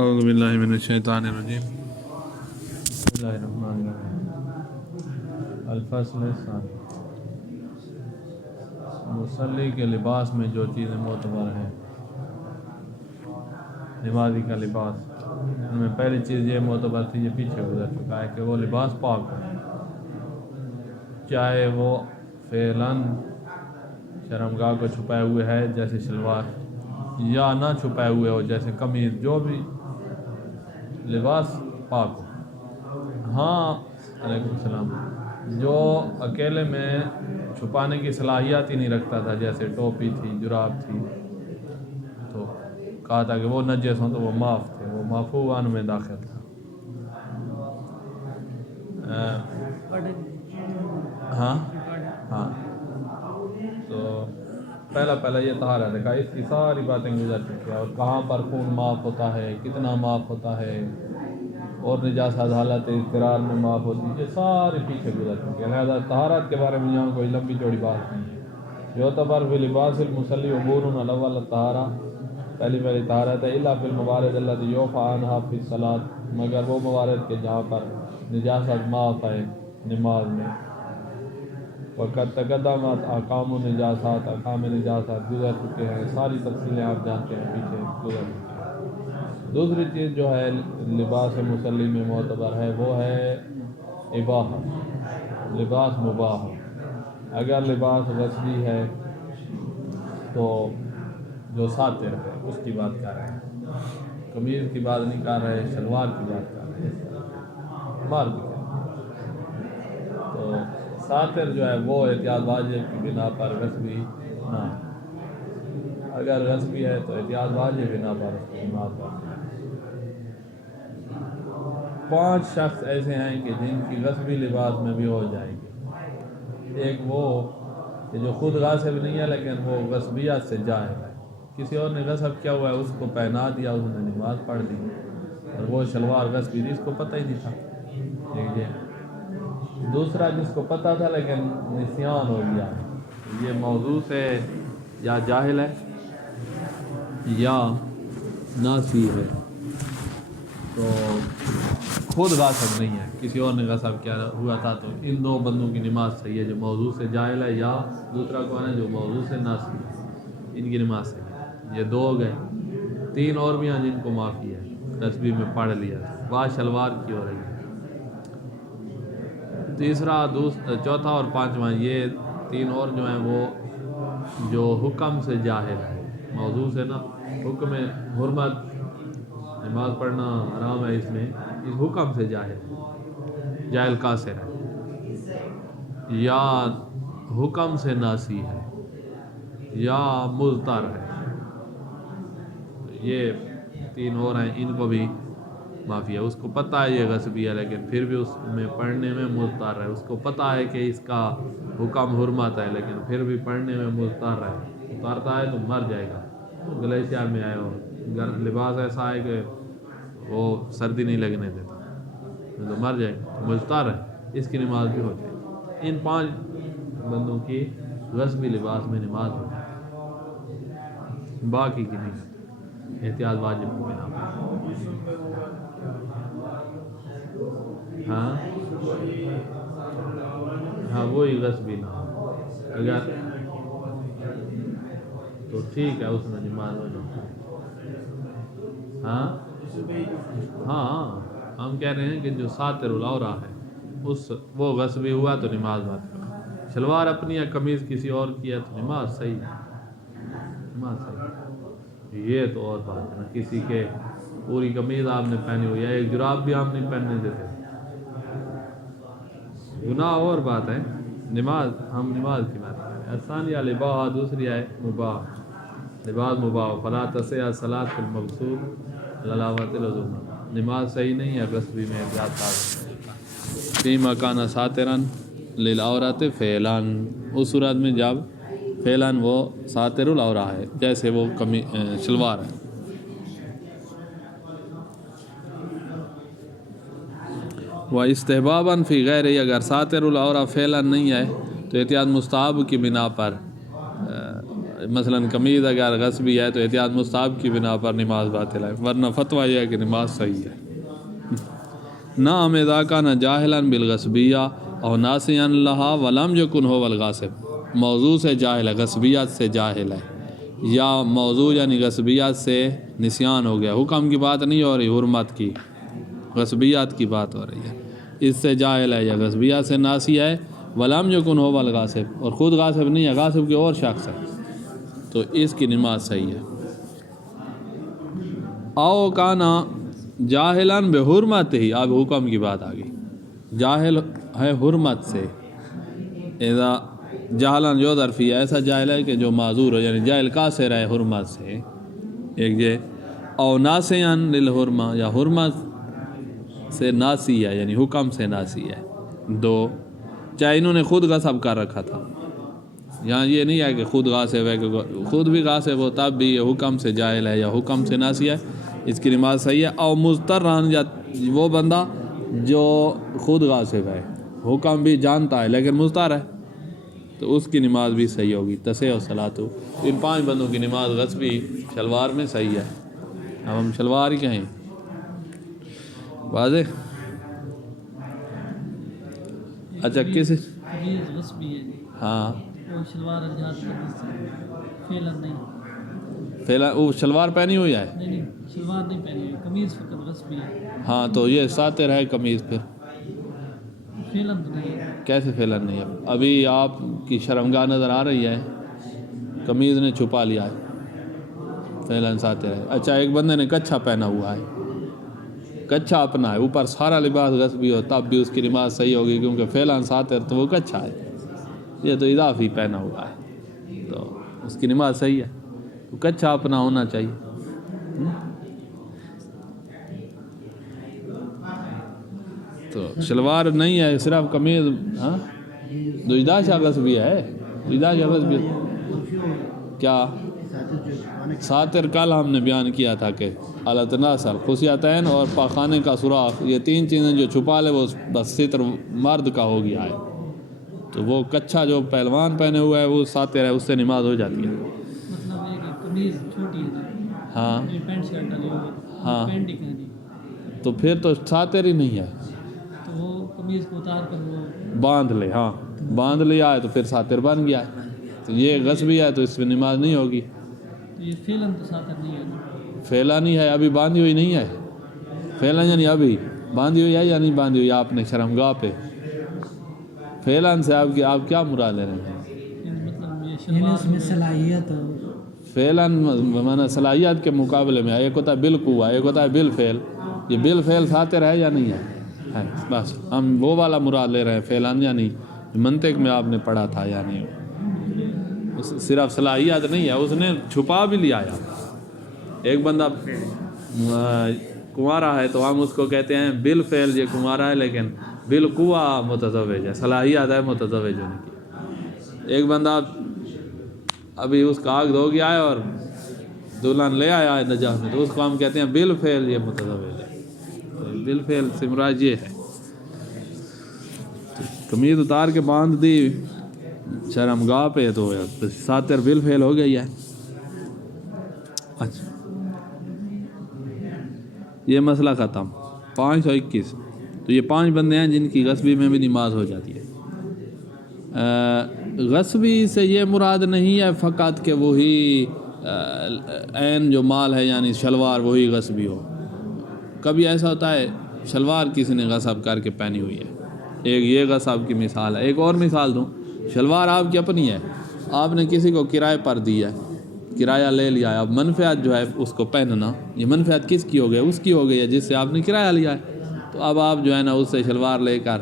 اعوذ باللہ من الشیطان الرجیم بسم اللہ الرحمن الرحیم الفصل الثانی مصلی کے لباس میں جو چیزیں معتبر ہیں نمازی کا لباس ان میں پہلی چیز یہ معتبر تھی، یہ پیچھے گزر چکا ہے کہ وہ لباس پاک ہے، چاہے وہ فعلاً شرمگاہ کو چھپائے ہوئے ہے جیسے شلوار، یا نہ چھپائے ہوئے ہو جیسے قمیض، جو بھی لباس پاک ہو۔ ہاں علیکم السلام، جو اکیلے میں چھپانے کی صلاحیت ہی نہیں رکھتا تھا جیسے ٹوپی تھی، جراب تھی، تو کہا تھا کہ وہ نجس ہوں تو وہ معاف تھے، وہ معفو عنہ میں داخل تھا۔ ہاں ہاں، تو پہلا یہ طہارت ہے، اس کی ساری باتیں گزر چکی ہیں، اور کہاں پر خون معاف ہوتا ہے، کتنا معاف ہوتا ہے، اور نجاست حالت اضطرار میں معاف ہوتی ہے، یہ سارے پیچھے گزر چکے ہیں۔ لہٰذا طہارت کے بارے میں یہاں کوئی لمبی چوڑی بات نہیں ہے۔ یعتبر فی لباس المصلی عبور الاول الطہارہ، پہلی طہارت ہے، الا فی الموارد التي یعفی عنہا فی الصلاۃ، مگر وہ موارد کے جہاں پر نجاست معاف ہے نماز میں۔ وقت تقدمت احکام النجاسات، احکام نجاسات گزر چکے ہیں، ساری تفصیلیں آپ جانتے ہیں، پیچھے گزر چکے ہیں۔ دوسری چیز جو ہے لباس مصلی میں معتبر ہے وہ ہے اباحہ، لباس مباح ہو۔ اگر لباس غسلی ہے تو جو ساتر ہے اس کی بات کر رہے ہیں، قمیض کی بات نہیں کر رہے، شلوار کی بات کر رہے ہیں، مرد کی۔ تو ساتر جو ہے وہ احتیاط واجب کی بنا پر غصبی نہ، اگر غصبی ہے تو احتیاط واجب بنا پر اس کی نماز پڑھتے ہیں۔ 5 شخص ایسے ہیں کہ جن کی غصبی لباس میں بھی ہو جائے گی۔ ایک وہ کہ جو خود غاصب نہیں ہے لیکن وہ غصبیت سے جاہل ہے، کسی اور نے غصب کیا ہوا ہے، اس کو پہنا دیا، اس نے نماز پڑھ دی، اور وہ شلوار غصبی تھی، اس کو پتہ ہی نہیں تھا۔ دوسرا جس کو پتہ تھا لیکن نسیان ہو گیا، یہ موضوع سے یا جاہل ہے یا ناسی ہے، تو خود غاصب نہیں ہے، کسی اور نے غصب کیا ہوا تھا، تو ان 2 بندوں کی نماز صحیح ہے، جو موضوع سے جاہل ہے، یا دوسرا کون ہے جو موضوع سے ناسی ہے، ان کی نماز صحیح ہے۔ یہ 2 ہو گئے، 3 اور بھی ہیں جن کو معافی ہے، غصبی میں پڑھ لیا، بات شلوار کی ہو رہی ہے۔ تیسرا، چوتھا اور 5واں، یہ 3 اور جو ہیں وہ جو حکم سے جاہل ہے، موضوع سے نا، حکم حرمت نماز پڑھنا حرام ہے، اس میں اس حکم سے جاہل ہے، جاہل قاصر ہے، یا حکم سے ناسی ہے، یا مضطر ہے، یہ 3 اور ہیں، ان کو بھی معافی ہے۔ اس کو پتہ ہے یہ غصبی ہے لیکن پھر بھی اس میں پڑھنے میں مضطر ہے، اس کو پتہ ہے کہ اس کا حکم حرمت ہے لیکن پھر بھی پڑھنے میں مضطر ہے، اترتا ہے تو مر جائے گا، گلیشیار میں آئے ہو، لباس ایسا ہے کہ وہ سردی نہیں لگنے دیتا تو مر جائے گا، مضطر ہے، اس کی نماز بھی ہو جائے گی۔ ان 5 بندوں کی غصبی لباس میں نماز ہو جائے گی، باقی کی نہیں، احتیاط واجب کو بنا پر۔ ہاں وہی غصبی نہ ہو، اگر تو ٹھیک ہے، اس میں نماز ہو جائے۔ ہاں ہم کہہ رہے ہیں کہ جو ساتر العورہ ہے وہ غصبی ہوا تو نماز بات کرو، شلوار اپنی یا قمیض کسی اور کی ہے تو نماز صحیح ہے، نماز صحیح ہے۔ یہ تو اور بات ہے نا، کسی کے پوری قمیض آپ نے پہنی ہوئی ہے، ایک جراب بھی آپ نہیں پہننے دیتے، گناہ اور بات ہے، نماز ہم نماز کی بات کریں۔ ثانیہ لباح، دوسری ہے مباح، لباس مباح، فلا تصح الصلاۃ فی المغصوب للاوت العظوم، نماز صحیح نہیں ہے غصبی میں احتیاط لازم، فیما کان ساترا للعورۃ فعلا، اس صورت میں جب فعلا وہ ساتر العورہ ہے، جیسے وہ شلوار ہے۔ و استحبابا فی غیر، اگر ساتر العورہ فعلا نہیں ہے تو احتیاط مستحب کی بنا پر مثلاً قمیض اگر غصبی ہے تو احتیاط مستحب کی بنا پر نماز باطل ہے، ورنہ فتویٰ یہ ہے کہ نماز صحیح ہے۔ نعم اذا کان جاہلا بالغصبیہ اور ناسیاً لہا ولم یکن هو الغاصب، موضوع سے جاہل ہے، غصبیات سے جاہل ہے، یا موضوع یعنی غصبیات سے نسیان ہو گیا، حکم کی بات نہیں ہو رہی، حرمت کی، غصبیات کی بات ہو رہی ہے، اس سے جاہل ہے یا غصبیات سے ناسی ہے، ولم یکن هو الغاصب، اور خود غاصب نہیں ہے، غاصب کے اور شخص ہے، تو اس کی نماز صحیح ہے۔ او کانا جاہلاً بحرمت ہی، اب حکم کی بات آ گئی، جاہل ہے حرمت سے، اذا جہلاً جو ظرفی ہے، ایسا جاہل ہے کہ جو معذور ہو، یعنی جاہل قاصر ہے حرمت سے، ایک یہ، او ناسیاً للحرمہ، یا حرمت سے ناسی ہے، یعنی حکم سے ناسی ہے، دو، چاہے انہوں نے خود غصب کر رکھا تھا، یہاں یہ نہیں ہے کہ خود غاصب ہے، کہ خود بھی غاصب ہو تب بھی یہ حکم سے جاہل ہے یا حکم سے ناسی ہے، اس کی نماز صحیح ہے۔ او مضطرن، یا وہ بندہ جو خود غاصب ہے، حکم بھی جانتا ہے لیکن مضطر ہے، تو اس کی نماز بھی صحیح ہوگی۔ تصح الصلاۃ، ان 5 بندوں کی نماز غصبی شلوار میں صحیح ہے، اب ہم شلوار ہی کہیں، واضح؟ اچھا کس غصبی ہے، ہاں وہ شلوار الجہاد فعلاً نہیں، فعلا وہ شلوار پہنی ہوئی ہے، نہیں شلوار نہیں پہنی ہوئی، قمیض فقط غصبی ہے، ہاں تو یہ ساتر ہے قمیض، پھر فعلاً تو نہیں ہے۔ کیسے فعلاً نہیں ہے؟ ابھی آپ کی شرمگاہ نظر آ رہی ہے، قمیض نے چھپا لیا ہے، فعلاً ساتر ہے۔ اچھا ایک بندے نے کچھا پہنا ہوا ہے، کچھا اپنا ہے، اوپر سارا لباس غصبی ہو، تب بھی اس کی نماز صحیح ہوگی، کیونکہ فعلاً ساتر تو وہ کچھا ہے، یہ تو اضافی پہنا ہوا ہے، تو اس کی نماز صحیح ہے، تو کچھا اپنا ہونا چاہیے۔ تو شلوار نہیں ہے، صرف قمیض، ہاں دوجدہ شخص بھی ہے، دوجدہ شخص بھی، کیا ساتر کل ہم نے بیان کیا تھا کہ التناسل، خصیتین اور پاخانے کا سوراخ، یہ 3 چیزیں جو چھپا لے وہ بس ستر مرد کا ہو گیا ہے، تو وہ کچھا جو پہلوان پہنے ہوا ہے وہ ساتر ہے، اس سے نماز ہو جاتی ہے۔ مطلب یہ کہ قمیض چھوٹی ہے، ہاں یہ پینٹ شرٹ ڈالی ہوئی، ہاں پینٹ ہی کہنی، تو پھر تو ساتر ہی نہیں ہے، تو وہ قمیض کو اتار کر وہ باندھ لے، ہاں باندھ لیا ہے تو پھر ساتر بن گیا ہے، تو یہ غصبی ہے تو اس میں نماز نہیں ہوگی، تو یہ فعلاً تو ساتر نہیں ہے نا، پھیلا نہیں ہے، ابھی باندھی ہوئی نہیں ہے، پھیلا یعنی ابھی باندھی ہوئی ہے یا نہیں باندھی ہوئی آپ نے شرمگاہ پہ، پھیلن سے آپ کیا مراد لے رہے ہیں؟ یعنی مطلب یہ یعنی شلوار اس میں صلاحیت ہو، فعلاً مانا صلاحیت کے مقابلے میں ایک ہوتا ہے بالقوہ، ایک ہوتا ہے بالفعل، یہ بالفعل ساتر ہے یا نہیں ہے؟ بس ہم وہ والا مراد لے رہے ہیں، فعلاً یعنی منطق میں آپ نے پڑھا تھا، یعنی صرف صلاحیت نہیں ہے، اس نے چھپا بھی لیا ہے۔ ایک بندہ کنوارا ہے تو ہم اس کو کہتے ہیں بالفعل یہ کنوارا ہے، لیکن بالقوہ متزوج ہے، صلاحیت ہے متزوج ہونے کی۔ ایک بندہ ابھی اس کا عقد ہو گیا ہے اور دلہن لے آیا ہے نجاح میں، تو اس کو ہم کہتے ہیں بالفعل یہ متزوج ہے، بالفعل سے مراد یہ ہے۔ قمیض اتار کے باندھ دی شرمگاہ پہ تو ساتر بالفعل ہو گئی ہے۔ اچھا یہ مسئلہ ختم۔ 521، تو یہ 5 بندے ہیں جن کی غصبی میں بھی نماز ہو جاتی ہے۔ غصبی سے یہ مراد نہیں ہے فقط کہ وہی عین جو مال ہے یعنی شلوار وہی غصبی ہو، کبھی ایسا ہوتا ہے شلوار کسی نے غصب کر کے پہنی ہوئی ہے، ایک یہ غصب کی مثال ہے۔ ایک اور مثال دوں، شلوار آپ کی اپنی ہے، آپ نے کسی کو کرائے پر دی ہے، کرایہ لے لیا ہے، اب منفعت جو ہے اس کو پہننا، یہ منفعت کس کی ہو گئی؟ اس کی ہو گئی ہے جس سے آپ نے کرایہ لیا ہے، تو اب آپ جو ہے نا اس سے شلوار لے کر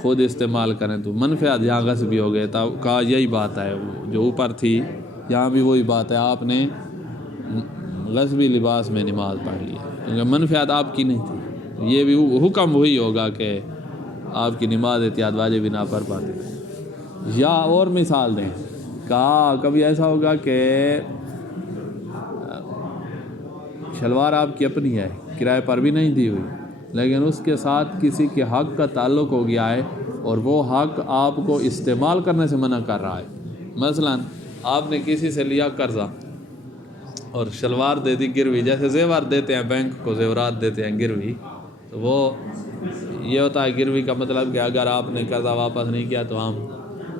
خود استعمال کریں تو منفعت یہاں غصبی ہو گئے، تو کہا یہی بات ہے جو اوپر تھی یہاں بھی وہی بات ہے، آپ نے غصبی لباس میں نماز پڑھ لی ہے کیونکہ منفعت آپ کی نہیں تھی، یہ بھی حکم وہی ہوگا کہ آپ کی نماز احتیاط واجب نہ پڑھ پاتے۔ یا اور مثال دیں، کہا کبھی ایسا ہوگا کہ شلوار آپ کی اپنی ہے، کرائے پر بھی نہیں دی ہوئی، لیکن اس کے ساتھ کسی کے حق کا تعلق ہو گیا ہے اور وہ حق آپ کو استعمال کرنے سے منع کر رہا ہے۔ مثلا آپ نے کسی سے لیا قرضہ اور شلوار دے دی گروی، جیسے زیور دیتے ہیں بینک کو، زیورات دیتے ہیں گروی، تو وہ یہ ہوتا ہے گروی کا مطلب کہ اگر آپ نے قرضہ واپس نہیں کیا تو ہم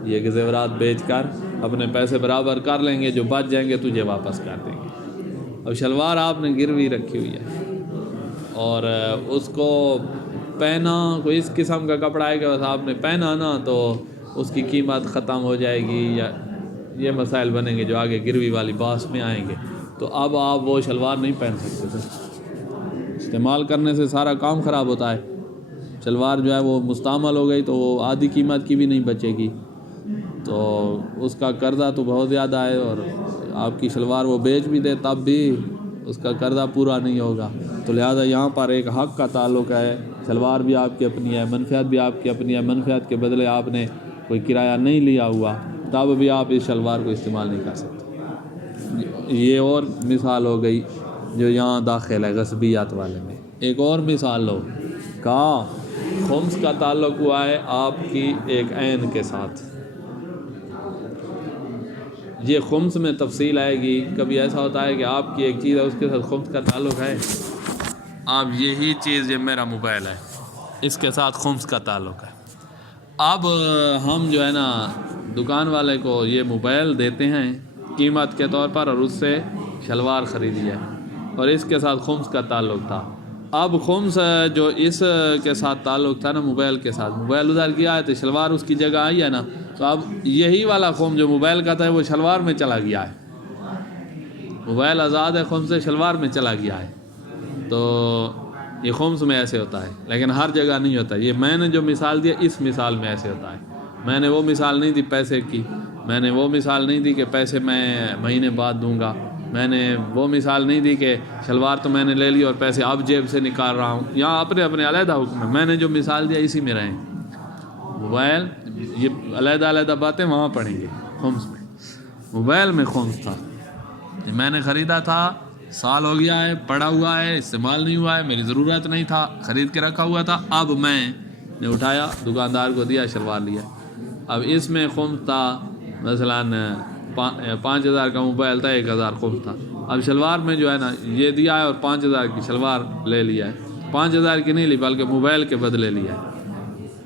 یہ کہ زیورات بیچ کر اپنے پیسے برابر کر لیں گے، جو بچ جائیں گے تجھے واپس کر دیں گے۔ اب شلوار آپ نے گروی رکھی ہوئی ہے اور اس کو پہنا، کوئی اس قسم کا کپڑا ہے کہ بس آپ نے پہنا نا تو اس کی قیمت ختم ہو جائے گی، یا یہ مسائل بنیں گے جو آگے گروی والی باس میں آئیں گے، تو اب آپ وہ شلوار نہیں پہن سکتے تھے۔ استعمال کرنے سے سارا کام خراب ہوتا ہے۔ شلوار جو ہے وہ مستعمل ہو گئی تو وہ آدھی قیمت کی بھی نہیں بچے گی، تو اس کا قرضہ تو بہت زیادہ ہے، اور آپ کی شلوار وہ بیچ بھی دے تب بھی اس کا قرضہ پورا نہیں ہوگا۔ تو لہٰذا یہاں پر ایک حق کا تعلق ہے، شلوار بھی آپ کی اپنی ہے، منفعت بھی آپ کی اپنی ہے، منفعت کے بدلے آپ نے کوئی کرایہ نہیں لیا ہوا، تب بھی آپ اس شلوار کو استعمال نہیں کر سکتے۔ یہ اور مثال ہو گئی جو یہاں داخل ہے غصبیات والے میں۔ ایک اور مثال لو، کہا خمس کا تعلق ہوا ہے آپ کی ایک عین کے ساتھ۔ یہ خمس میں تفصیل آئے گی، کبھی ایسا ہوتا ہے کہ آپ کی ایک چیز ہے اس کے ساتھ خمس کا تعلق ہے، اب یہی چیز یہ میرا موبائل ہے، اس کے ساتھ خمس کا تعلق ہے۔ اب ہم جو ہے نا دکان والے کو یہ موبائل دیتے ہیں قیمت کے طور پر، اور اس سے شلوار خریدی ہے اور اس کے ساتھ خمس کا تعلق تھا۔ اب خمس جو اس کے ساتھ تعلق تھا نا موبائل کے ساتھ، موبائل ادھر گیا ہے تو شلوار اس کی جگہ آئی ہے نا، تو اب یہی والا خمس جو موبائل کا تھا وہ شلوار میں چلا گیا ہے، موبائل آزاد ہے، خمس سے شلوار میں چلا گیا ہے۔ تو یہ خمس میں ایسے ہوتا ہے، لیکن ہر جگہ نہیں ہوتا۔ یہ میں نے جو مثال دیا اس مثال میں ایسے ہوتا ہے۔ میں نے وہ مثال نہیں دی پیسے کی، میں نے وہ مثال نہیں دی کہ پیسے میں مہینے بعد دوں گا، میں نے وہ مثال نہیں دی کہ شلوار تو میں نے لے لی اور پیسے اب جیب سے نکال رہا ہوں۔ یہاں اپنے اپنے علیحدہ حکم ہے، میں نے جو مثال دیا اسی میں رہیں۔ موبائل یہ علیحدہ علیحدہ باتیں وہاں پڑھیں گے خمس میں۔ موبائل میں خمس تھا، میں نے خریدا تھا، سال ہو گیا ہے، پڑا ہوا ہے، استعمال نہیں ہوا ہے، میری ضرورت نہیں تھا، خرید کے رکھا ہوا تھا، اب میں نے اٹھایا دکاندار کو دیا، شلوار لیا۔ اب اس میں خمس تھا، مثلاً 5000 کا موبائل تھا، 1000 خمس تھا۔ اب شلوار میں جو ہے نا یہ دیا ہے اور 5000 کی شلوار لے لیا ہے، 5000 کی نہیں لی بلکہ موبائل کے بدلے لیا ہے۔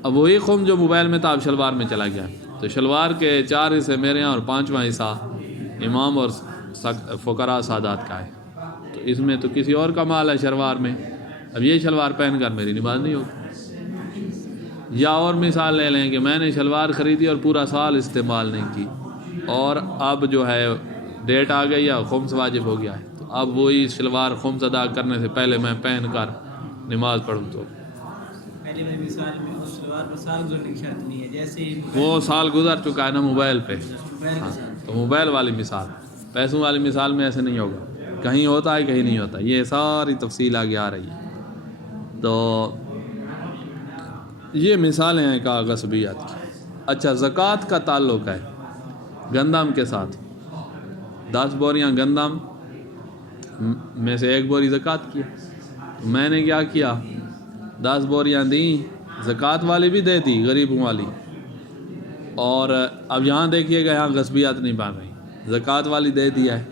اب وہی خمس جو موبائل میں تھا اب شلوار میں چلا گیا، تو شلوار کے 4 حصے میرے ہیں اور 5واں حصہ امام اور فقراء سادات کا ہے، تو اس میں تو کسی اور کا مال ہے شلوار میں۔ اب یہ شلوار پہن کر میری نماز نہیں ہوگی۔ یا اور مثال لے لیں کہ میں نے شلوار خریدی اور پورا سال استعمال نہیں کی، اور اب جو ہے ڈیٹ آ گئی ہے، خمس واجب ہو گیا ہے، تو اب وہی شلوار خمس ادا کرنے سے پہلے میں پہن کر نماز پڑھوں تو پہلے والی مثال میں اس شلوار پر سال گزرنے کی شرط نہیں ہے، جیسے وہ سال گزر چکا ہے نا موبائل پہ، موبائل کے ساتھ۔ تو موبائل والی مثال، پیسوں والی مثال میں ایسے نہیں ہوگا، کہیں ہوتا ہے کہیں نہیں ہوتا، یہ ساری تفصیل آگے آ رہی ہے۔ تو یہ مثالیں ہیں کا غصبیات کی۔ اچھا، زکوٰۃ کا تعلق ہے گندم کے ساتھ۔ 10 بوریاں گندم میں سے 1 بوری زکوٰۃ کیا، تو میں نے کیا کیا، 10 بوریاں دیں، زکوٰۃ والی بھی دے دی غریبوں والی، اور اب یہاں دیکھیے گا یہاں غصبیات نہیں بن رہی، زکوٰۃ والی دے دیا ہے،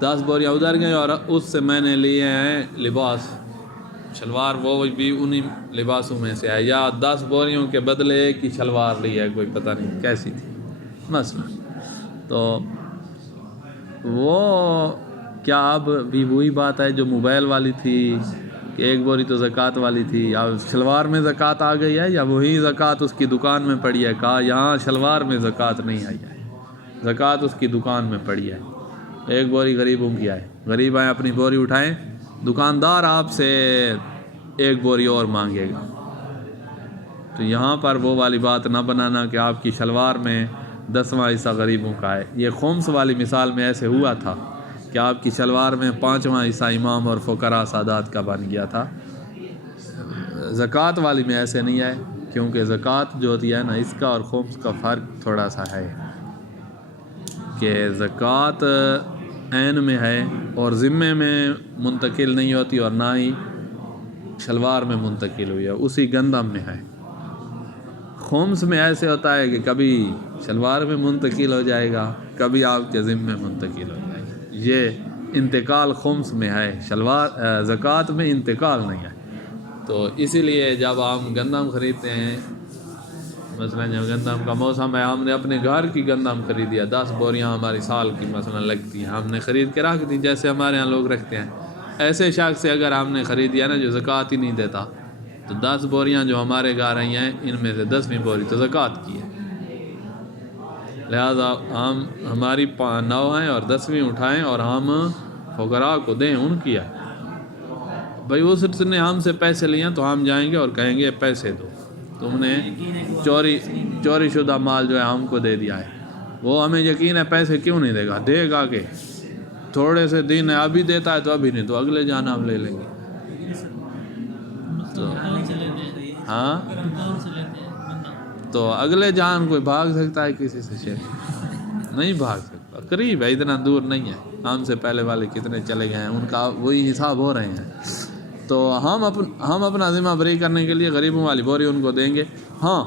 10 بوریاں ادھر گئیں، اور اس سے میں نے لیے ہیں لباس، شلوار وہ بھی انہی لباسوں میں سے ہے، یا 10 بوریوں کے بدلے ایک ہی شلوار لی ہے، کوئی پتہ نہیں کیسی تھی مثلا، تو وہ کیا اب بھی وہی بات ہے جو موبائل والی تھی کہ 1 بوری تو زکوٰۃ والی تھی، یا شلوار میں زکوٰۃ آ گئی ہے، یا وہی زکوٰۃ اس کی دکان میں پڑی ہے؟ کہا یہاں شلوار میں زکوٰۃ نہیں آئی ہے، زکوٰۃ اس کی دکان میں پڑی ہے، 1 بوری غریبوں کی آئے، غریب آئیں اپنی بوری اٹھائیں، دکاندار آپ سے 1 بوری اور مانگے گا، تو یہاں پر وہ والی بات نہ بنانا کہ آپ کی شلوار میں 10واں حصہ غریبوں کا ہے۔ یہ خمس والی مثال میں ایسے ہوا تھا کہ آپ کی شلوار میں 5واں حصہ امام اور فقراء سادات کا بن گیا تھا۔ زکوٰۃ والی میں ایسے نہیں ہے، کیونکہ زکوٰۃ جو ہوتی ہے نا اس کا اور خمس کا فرق تھوڑا سا ہے کہ زکوٰۃ عین میں ہے اور ذمے میں منتقل نہیں ہوتی، اور نہ ہی شلوار میں منتقل ہوئی ہے، اسی گندم میں ہے۔ خمس میں ایسے ہوتا ہے کہ کبھی شلوار میں منتقل ہو جائے گا، کبھی آپ کے ذمے منتقل ہو جائے گا. یہ انتقال خمس میں ہے، زکوٰۃ میں انتقال نہیں ہے. تو اسی لیے جب ہم گندم خریدتے ہیں، مثلا جب گندم کا موسم ہے، ہم نے اپنے گھر کی گندم خریدی ہے، 10 بوریاں ہماری سال کی مثلا لگتی ہیں، ہم نے خرید کے رکھ دی جیسے ہمارے ہاں لوگ رکھتے ہیں. ایسے شخص سے اگر ہم نے خریدی ہے نا جو زکوٰۃ ہی نہیں دیتا، تو 10 بوریاں جو ہمارے گھر آئی ہیں ان میں سے 10ویں بوری تو زکوٰۃ کی ہے. لہذا ہماری 9 ہیں اور 10ویں اٹھائیں اور ہم فقراء کو دیں، ان کی ہے. بھائی اس نے ہم سے پیسے لیے ہیں تو ہم جائیں گے اور کہیں گے پیسے دو، تم نے چوری شدہ مال جو ہے ہم کو دے دیا ہے. وہ ہمیں یقین ہے پیسے کیوں نہیں دے گا، دے گا کہ تھوڑے سے دن ہے، ابھی دیتا ہے تو ابھی نہیں تو اگلے جانا ہم لے لیں گے. تو ہاں تو اگلے جان کوئی بھاگ سکتا ہے کسی سے؟ شیخ نہیں بھاگ سکتا، قریب ہے، اتنا دور نہیں ہے. ہم سے پہلے والے کتنے چلے گئے ہیں، ان کا وہی حساب ہو رہے ہیں. تو ہم اپنا ذمہ بری کرنے کے لیے غریبوں والی بوری ان کو دیں گے. ہاں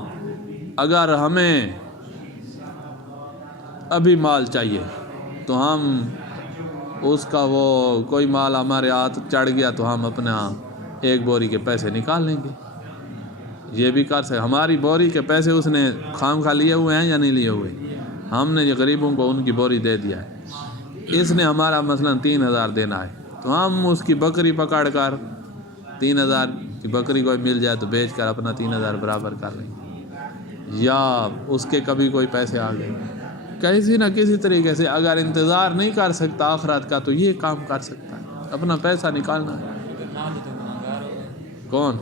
اگر ہمیں ابھی مال چاہیے تو ہم اس کا وہ کوئی مال ہمارے ہاتھ چڑھ گیا تو ہم اپنا 1 بوری کے پیسے نکال لیں گے. یہ بھی کر سکتے. ہماری بوری کے پیسے اس نے خام خواہ لیے ہوئے ہیں یا نہیں لیے ہوئے؟ ہم نے جو غریبوں کو ان کی بوری دے دیا ہے. اس نے ہمارا مثلا 3000 دینا ہے تو ہم اس کی بکری پکڑ کر 3000 کی بکری کوئی مل جائے تو بیچ کر اپنا 3000 برابر کر لیں گے. یا اس کے کبھی کوئی پیسے آ گئے کسی نہ کسی طریقے سے، اگر انتظار نہیں کر سکتا آخرت کا تو یہ کام کر سکتا ہے، اپنا پیسہ نکالنا ہے. کون؟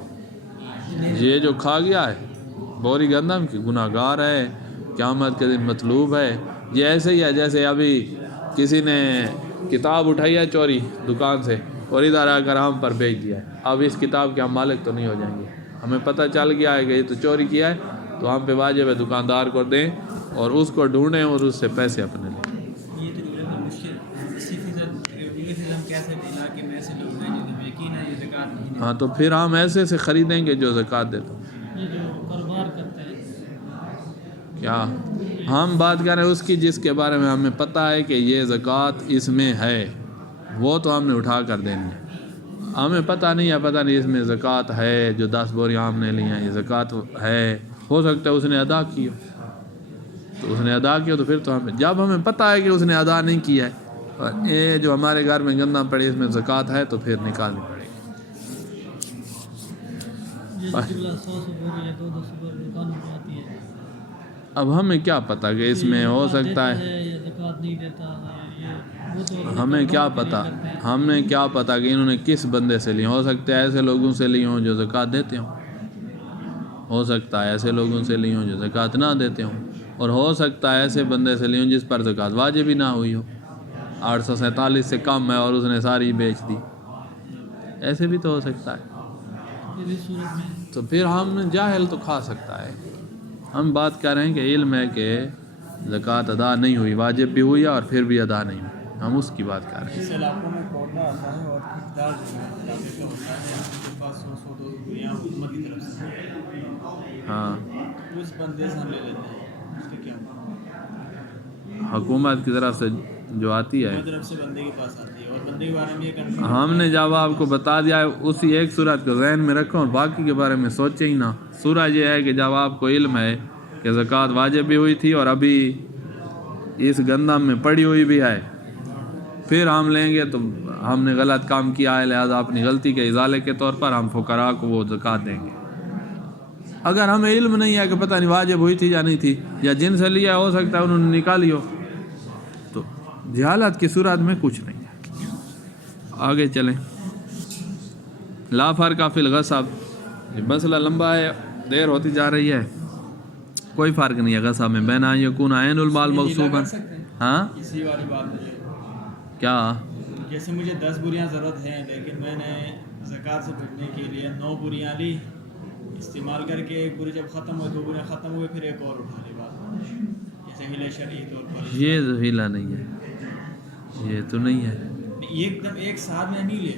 یہ جو کھا گیا ہے بوری گندم کی، گناہ گار ہے، قیامت کے دن مطلوب ہے. یہ ایسے ہی ہے جیسے ابھی کسی نے کتاب اٹھائی ہے چوری دکان سے اور ادھر آ کر ہم پر بیچ دیا ہے. اب اس کتاب کے ہم مالک تو نہیں ہو جائیں گے، ہمیں پتہ چل گیا ہے کہ یہ تو چوری کیا ہے، تو ہم پہ واجب ہے دکاندار کو دیں اور اس کو ڈھونڈیں اور اس سے پیسے اپنے لیں. ہاں تو پھر ہم ایسے سے خریدیں گے جو زکوٰۃ دیتا. کیا ہم بات کر رہے ہیں اس کی جس کے بارے میں ہمیں پتہ ہے کہ یہ زکوٰۃ اس میں ہے، وہ تو ہم نے اٹھا کر دینی ہے. ہمیں پتہ نہیں ہے، پتہ نہیں اس میں زکوٰۃ ہے، جو 10 بوریاں ہم نے لی ہیں یہ زکوٰۃ ہے، ہو سکتا ہے اس نے ادا کی ہو. تو اس نے ادا کیا تو پھر تو جب ہمیں پتہ ہے کہ اس نے ادا نہیں کیا ہے اور یہ جو ہمارے گھر میں گندم پڑی اس میں زکوٰۃ ہے تو پھر نکالنی پڑے گی. اب ہمیں کیا پتہ کہ اس میں ہو سکتا ہے، ہمیں کیا پتہ کہ انہوں نے کس بندے سے لی. ہو سکتا ہے ایسے لوگوں سے لی ہوں جو زکوٰۃ دیتے ہوں، ہو سکتا ہے ایسے لوگوں سے لی ہوں جو زکوٰۃ نہ دیتے ہوں، اور ہو سکتا ہے ایسے بندے سے لی ہوں جس پر زکوٰۃ واجب ہی نہ ہوئی ہو، 847 سے کم ہے اور اس نے ساری بیچ دی. ایسے بھی تو ہو سکتا ہے. تو پھر ہم جاہل تو کھا سکتا ہے. ہم بات کر رہے ہیں کہ علم ہے کہ زکوٰۃ ادا نہیں ہوئی، واجب بھی ہوئی اور پھر بھی ادا نہیں ہوئی، ہم اس کی بات کر رہے ہیں. اس علاقوں میں کوٹا آتا ہے اور ٹھیکدار جو ہے علاقے کا ہوتا ہے، ان کے پاس 100-200 بوریاں حکومت کی طرف سے، ہاں اس بندے سے ہم لے لیتے ہیں، اس کے کیا ہوگا؟ حکومت کی طرف سے جو آتی ہے، طرف سے بندے کے پاس آتی ہے اور بندے کے بارے میں یہ کنفرم ہم نے جب آپ کو بتا دیا ہے اسی ایک صورت کو ذہن میں رکھو اور باقی کے بارے میں سوچے ہی نہ. صورت یہ ہے کہ جب آپ کو علم ہے کہ زکوٰۃ واجب بھی ہوئی تھی اور ابھی اس گندم میں پڑی ہوئی بھی ہے، پھر ہم لیں گے تو ہم نے غلط کام کیا ہے، لہذا اپنی غلطی کے ازالے کے طور پر ہم فقراء کو وہ زکوٰۃ دیں گے. اگر ہمیں علم نہیں ہے کہ پتہ نہیں واجب ہوئی تھی یا نہیں تھی، یا جن سے لیا ہو سکتا ہے انہوں نے نکالی ہو، تو جہالت کی صورت میں کچھ نہیں ہے. آگے چلیں. لا فرق فی الغصب، یہ مسئلہ لمبا ہے، دیر ہوتی جا رہی ہے. کوئی فرق نہیں ہے غصب میں، بین ان یکون عین المال مغصوبا. ہاں اسی والی بات ہے کیا؟ جیسے مجھے 10 بوریاں ضرورت ہیں لیکن میں نے زکوٰۃ سے بچنے کے لیے 9 بوریاں لی، استعمال کر کے 1 بوری جب ختم ہوئی 2 بوریاں ختم ہوئی پھر ایک اور اٹھا لی. بات جیسے ہیلہ شرعی طور پر یہ ہیلہ نہیں ہے، یہ تو نہیں ہے. ایک دم ایک ساتھ میں نہیں لے،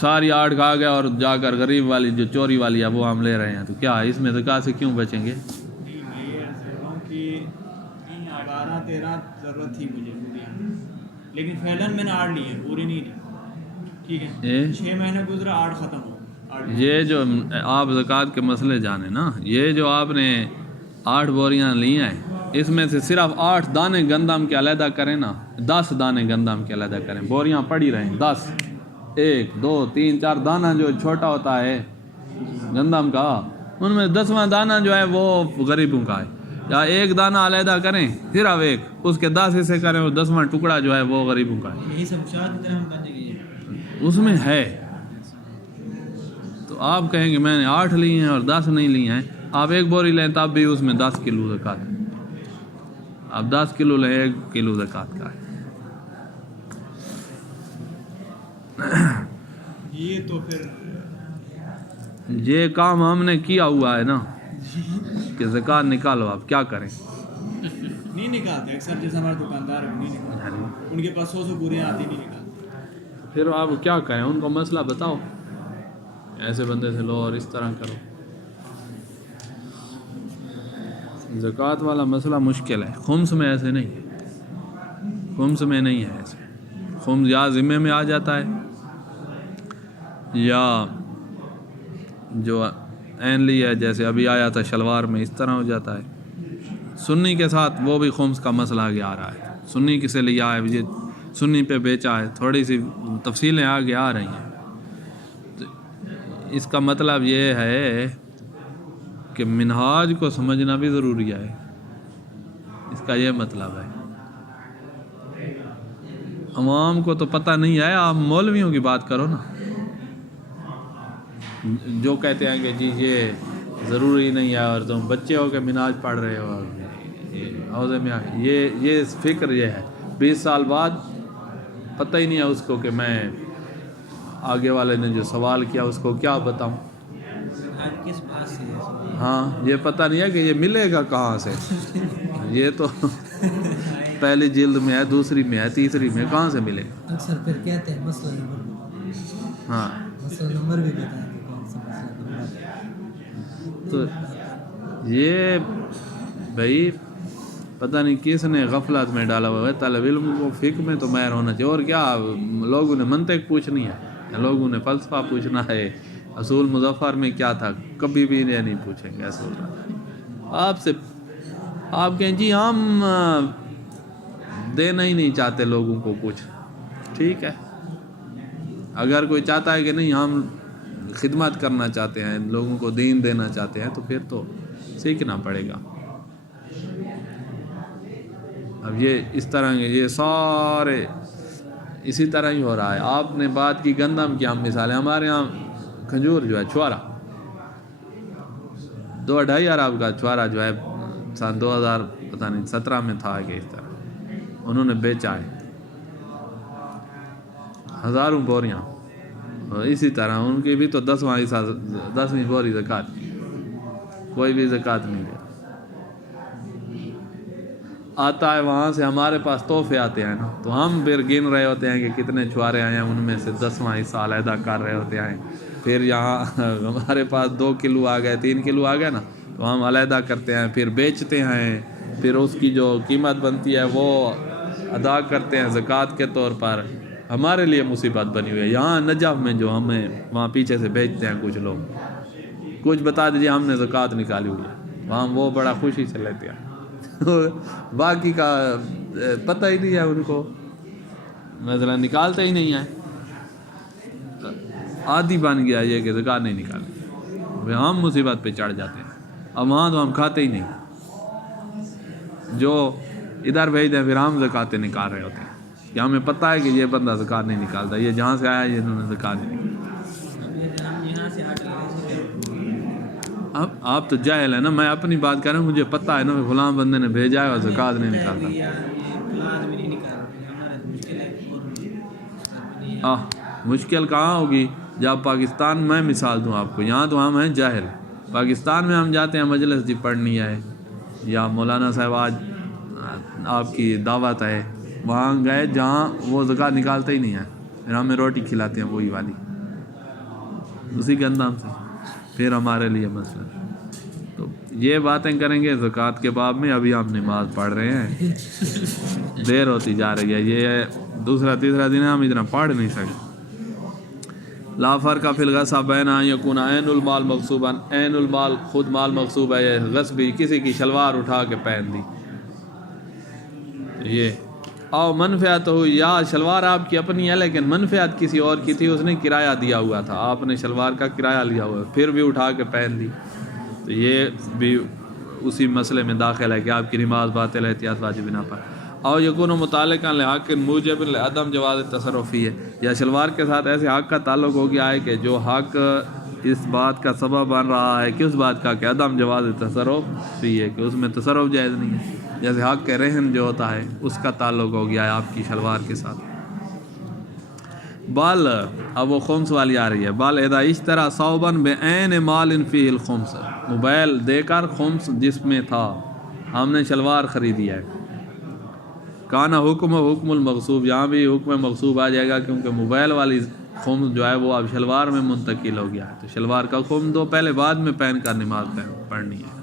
ساری 8 کھا گیا اور جا کر غریب والی جو چوری والی ہے وہ ہم لے رہے ہیں، تو کیا اس میں زکوٰۃ سے کیوں بچیں گے؟ یہ کہ 12-13 ضرورت تھی مجھے بوریاں، لیکن فعلاً میں نے 8 لی ہے، پوری نہیں لی، ٹھیک ہے، 6 مہینے گزرا 8 ختم ہو. یہ جو آپ زکوٰۃ کے مسئلے جانیں نا، یہ جو آپ نے 8 بوریاں لی ہیں، اس میں سے صرف 8 دانے گندم کے علیحدہ کریں نا، 10 دانے گندم کے علیحدہ کریں، بوریاں پڑی رہیں 10، 1 2 3 4 دانہ جو چھوٹا ہوتا ہے گندم کا، ان میں 10واں دانہ جو ہے وہ غریبوں کا ہے، یا 1 دانہ علیحدہ کریں صرف 1، اس کے 10 حصے کریں اور 10واں ٹکڑا جو ہے وہ غریبوں کا ہے، یہی سب شاید ہم کرنے کی اس میں ہے. تو آپ کہیں گے میں نے 8 لی ہیں اور 10 نہیں لی ہیں، آپ 1 بوری لیں تب بھی اس میں 10 کلو زکوٰۃ ہے، آپ 10 کلو لیں 1 کلو زکوٰۃ کا ہے. یہ تو پھر یہ کام ہم نے کیا ہوا ہے نا کہ زکوٰۃ نکالو، آپ کیا کریں؟ نہیں نکالتے، اکثر جیسے ہمارے دکاندار ہیں نہیں نکالتے، ان کے پاس 100 بوریاں آتی نہیں نکالتے. پھر آپ کیا کریں؟ ان کو مسئلہ بتاؤ، ایسے بندے سے لو اور اس طرح کرو. زکوٰۃ والا مسئلہ مشکل ہے، خمس میں ایسے نہیں ہے، خمس میں نہیں ہے ایسے، خمس یا ذمے میں آ جاتا ہے یا جو عینلی ہے جیسے ابھی آیا تھا شلوار میں اس طرح ہو جاتا ہے. سنی کے ساتھ وہ بھی خمس کا مسئلہ آگے آ رہا ہے، سنی کسے لیا ہے، یہ سنی پہ بیچا ہے، تھوڑی سی تفصیلیں آگے آ رہی ہیں. اس کا مطلب یہ ہے کہ منہاج کو سمجھنا بھی ضروری ہے، اس کا یہ مطلب ہے. عوام کو تو پتہ نہیں ہے، آپ مولویوں کی بات کرو نا، جو کہتے ہیں کہ جی یہ ضروری نہیں ہے اور تم بچے ہو کے منہاج پڑھ رہے ہو، حوضے میں یہ فکر یہ ہے. 20 سال بعد پتہ ہی نہیں ہے اس کو کہ میں آگے والے نے جو سوال کیا اس کو کیا بتاؤں. کس بات سے ہاں یہ پتہ نہیں ہے کہ یہ ملے گا کہاں سے، یہ تو پہلی جلد میں ہے، دوسری میں ہے، تیسری میں کہاں سے ملے گا. اکثر پھر کہتے ہیں مسئلہ نمبر، ہاں مسئلہ نمبر بھی بتائیں کہ کون سا مسئلہ نمبر ہے. تو یہ بھائی پتہ نہیں کس نے غفلت میں ڈالا ہوا ہے. طالب علم کو فقہ میں تو ماہر ہونا چاہیے، اور کیا لوگوں نے منطق پوچھنی ہے، لوگوں نے فلسفہ پوچھنا ہے. اصول مظفر میں کیا تھا کبھی بھی نہیں پوچھیں گے ایسا ہوتا ہے. آپ سے آپ کہیں جی ہم دینا ہی نہیں چاہتے لوگوں کو کچھ، ٹھیک ہے، اگر کوئی چاہتا ہے کہ نہیں ہم خدمت کرنا چاہتے ہیں، لوگوں کو دین دینا چاہتے ہیں، تو پھر تو سیکھنا پڑے گا. اب یہ اس طرح یہ سارے اسی طرح ہی ہو رہا ہے. آپ نے بات کی گندم کی، ہم مثالیں ہمارے یہاں کھجور جو ہے چھوارا 2-2.5 ارب کا چھوارا جو ہے سن 2000 پتہ نہیں 17 میں تھا کہ اس طرح انہوں نے بیچا ہے ہزاروں بوریاں، اور اسی طرح ان کی بھی تو 10واں حصہ 10ویں بوری زکوٰۃ، کوئی بھی زکوٰۃ نہیں دے. آتا ہے وہاں سے، ہمارے پاس تحفے آتے ہیں نا، تو ہم پھر گن رہے ہوتے ہیں کہ کتنے چھوارے آئے ہیں، ان میں سے 10واں حصہ علیحدہ کر رہے ہوتے ہیں. پھر یہاں ہمارے پاس 2 کلو آ گئے، 3 کلو آ گئے نا، تو ہم علیحدہ کرتے ہیں، پھر بیچتے ہیں، پھر اس کی جو قیمت بنتی ہے وہ ادا کرتے ہیں زکوٰۃ کے طور پر. ہمارے لیے مصیبت بنی ہوئی ہے. یہاں نجف میں جو ہمیں وہاں پیچھے سے بیچتے ہیں کچھ لوگ، کچھ بتا دیجیے ہم نے زکوٰۃ نکالی ہوئی ہے، وہاں وہ بڑا خوشی سے لیتے ہیں. باقی کا پتہ ہی نہیں ہے ان کو، مثلا نکالتے ہی نہیں ہیں. عادی بن گیا یہ کہ زکوٰۃ نہیں نکالتے، ہم مصیبت پہ چڑھ جاتے ہیں. اب وہاں تو ہم کھاتے ہی نہیں، جو ادھر بھیج دیں پھر ہم زکوٰۃیں نکال رہے ہوتے ہیں کہ ہمیں پتہ ہے کہ یہ بندہ زکوٰۃ نہیں نکالتا، یہ جہاں سے آیا یہ انہوں نے زکوٰۃ نہیں نکالتا. اب آپ تو جاہل ہے نا، میں اپنی بات کر رہا ہوں، مجھے پتہ ہے نا کہ فلاں بندے نے بھیجا ہے اور زکوٰۃ نہیں نکالتا. مشکل کہاں ہوگی جب پاکستان میں مثال دوں آپ کو، یہاں تو ہم ہیں جاہل، پاکستان میں ہم جاتے ہیں مجلس جی پڑھنی ہے یا مولانا صاحب آج آپ کی دعوت ہے، وہاں گئے جہاں وہ زکوٰۃ نکالتے ہی نہیں ہیں، پھر ہمیں روٹی کھلاتے ہیں وہی والی اسی کے اندام سے، پھر ہمارے لیے مسئلہ۔ تو یہ باتیں کریں گے زکوٰۃ کے باب میں۔ ابھی ہم نماز پڑھ رہے ہیں، دیر ہوتی جا رہی ہے، یہ دوسرا تیسرا دن ہے، ہم اتنا پڑھ نہیں سکتے۔ لا فرق فی الغصب بین ان یکون عین المال مغصوبا، عین المال خود مال مغصوب ہے، یہ غصبی کسی کی شلوار اٹھا کے پہن دی، یہ او منفعت ہو، یا شلوار آپ کی اپنی ہے لیکن منفعت کسی اور کی تھی، اس نے کرایہ دیا ہوا تھا، آپ نے شلوار کا کرایہ لیا ہوا ہے، پھر بھی اٹھا کے پہن دی، تو یہ بھی اسی مسئلے میں داخل ہے کہ آپ کی نماز باطل ہے، احتیاط واجب بنا پر۔ او یکون متعلقا لحق موجب لعدم جواز تصرفی ہے، یا شلوار کے ساتھ ایسے حق کا تعلق ہو گیا ہے کہ جو حق اس بات کا سبب بن رہا ہے کہ اس بات کا کہ عدم جواز تصرف بھی ہے، کہ اس میں تصرف جائز نہیں ہے، جیسے حق کے رہن جو ہوتا ہے اس کا تعلق ہو گیا ہے آپ کی شلوار کے ساتھ۔ بال اب وہ خمس والی آ رہی ہے، بال اذا اشترى ثوبا بعین مال فیہ الخمس، موبائل دے کر خمس جس میں تھا، ہم نے شلوار خریدی ہے، کانا حکم المغصوب، یہاں بھی حکم مغصوب آ جائے گا کیونکہ موبائل والی خمس جو ہے وہ اب شلوار میں منتقل ہو گیا ہے، تو شلوار کا خمس دو، پہلے بعد میں پہن کر نماز پڑھنی ہے۔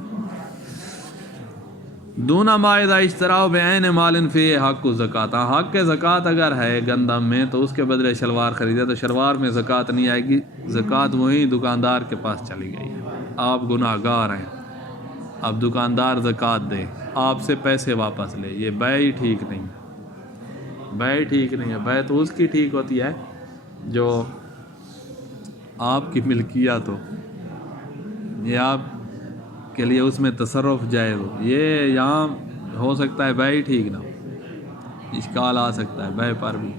دونا ما اذا اشترى بعین مال فیہ حق الزکوٰۃ، حق کے زکوٰۃ اگر ہے گندم میں تو اس کے بدلے شلوار خریدے تو شلوار میں زکوٰۃ نہیں آئے گی، زکوٰۃ وہی دکاندار کے پاس چلی گئی ہے، آپ گناہ گار ہیں، اب دکاندار زکوٰۃ دے، آپ سے پیسے واپس لے، یہ بیع ہی ٹھیک نہیں ہے، بیع ٹھیک نہیں ہے، بیع تو اس کی ٹھیک ہوتی ہے جو آپ کی ملکیت ہو، یہ آپ کے لیے اس میں تصرف جائز ہو، یہ یہاں ہو سکتا ہے بیع ہی ٹھیک نہ ہو، اشکال آ سکتا ہے بیع پر بھی۔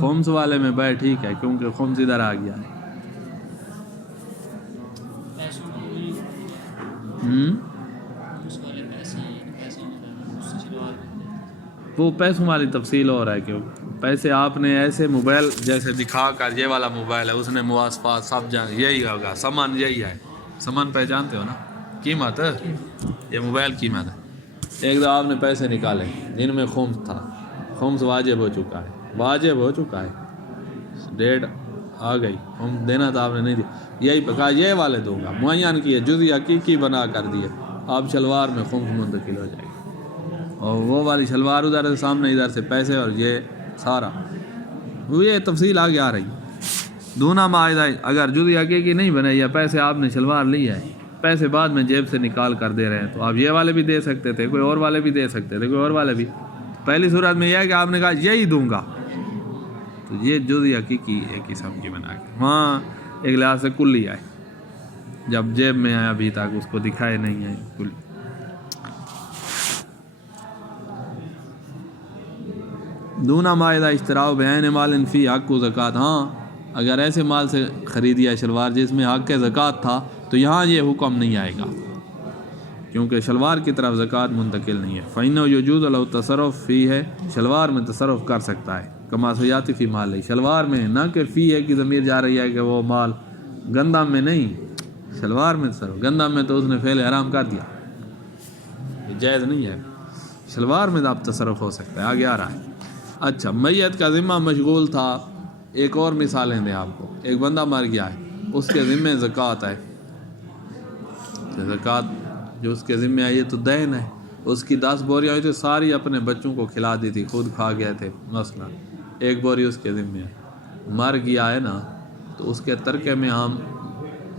خمس والے میں بیع ٹھیک ہے کیونکہ خمس ادھر آ گیا ہے۔ وہ پیسوں والی تفصیل ہو رہا ہے کہ پیسے آپ نے ایسے موبائل جیسے دکھا کر، یہ والا موبائل ہے، اس نے مواصفات سب جان، یہی ہوگا سامان، یہی ہے سامان، پہچانتے ہو نا، قیمت یہ موبائل قیمت ہے، ایک دو آپ نے پیسے نکالے جن میں خمس تھا، خمس واجب ہو چکا ہے، واجب ہو چکا ہے، ڈیٹ آ گئی، خمس دینا تھا آپ نے نہیں دیا، یہی کہا یہ والے دوں گا، معین کیے، جزئی حقیقی بنا کر دیے، آپ شلوار میں خمس منتقل ہو جائے گی، اور وہ والی شلوار ادھر سے سامنے، ادھر سے پیسے، اور یہ سارا یہ تفصیل آگے آ رہی۔ دونا معاہدہ اگر جزئی حقیقی نہیں بنے یا پیسے آپ نے شلوار لی ہے، پیسے بعد میں جیب سے نکال کر دے رہے ہیں، تو آپ یہ والے بھی دے سکتے تھے، کوئی اور والے بھی دے سکتے تھے، کوئی اور والے بھی، پہلی صورت میں یہ ہے کہ آپ نے کہا یہی دوں گا، تو یہ جزئی حقیقی ایک قسم کی بنا کے، وہاں ایک لحاظ سے کلی آئے، جب جیب میں آیا ابھی تک اس کو دکھائے نہیں ہے کلی۔ دونا معاہدہ اشتراء بعین مال فی حق و زکوٰۃ، ہاں اگر ایسے مال سے خریدی ہے شلوار جس میں حق زکوٰۃ تھا تو یہاں یہ حکم نہیں آئے گا کیونکہ شلوار کی طرف زکوٰۃ منتقل نہیں ہے۔ فإنه يجوز له التصرف فی ہے، شلوار میں تصرف کر سکتا ہے، کما سیاتی فی مال، شلوار میں، نہ کہ فی ہے کی ضمیر جا رہی ہے کہ وہ مال، گندم میں نہیں، شلوار میں تصرف، گندم میں تو اس نے فعل حرام کر دیا، یہ جائز نہیں ہے، شلوار میں آپ تصرف ہو سکتا ہے، آگے آ رہا ہے۔ اچھا، میت کا ذمہ مشغول تھا، ایک اور مثالیں دیں آپ کو، ایک بندہ مر گیا ہے، اس کے ذمہ زکوٰۃ ہے، زکوٰۃ جو اس کے ذمہ ہے یہ تو دین ہے، اس کی 10 بوریاں ہوئی تھی، ساری اپنے بچوں کو کھلا دی تھی، خود کھا گئے تھے، مثلا ایک بوری اس کے ذمہ ہے، مر گیا ہے نا، تو اس کے ترکے میں ہم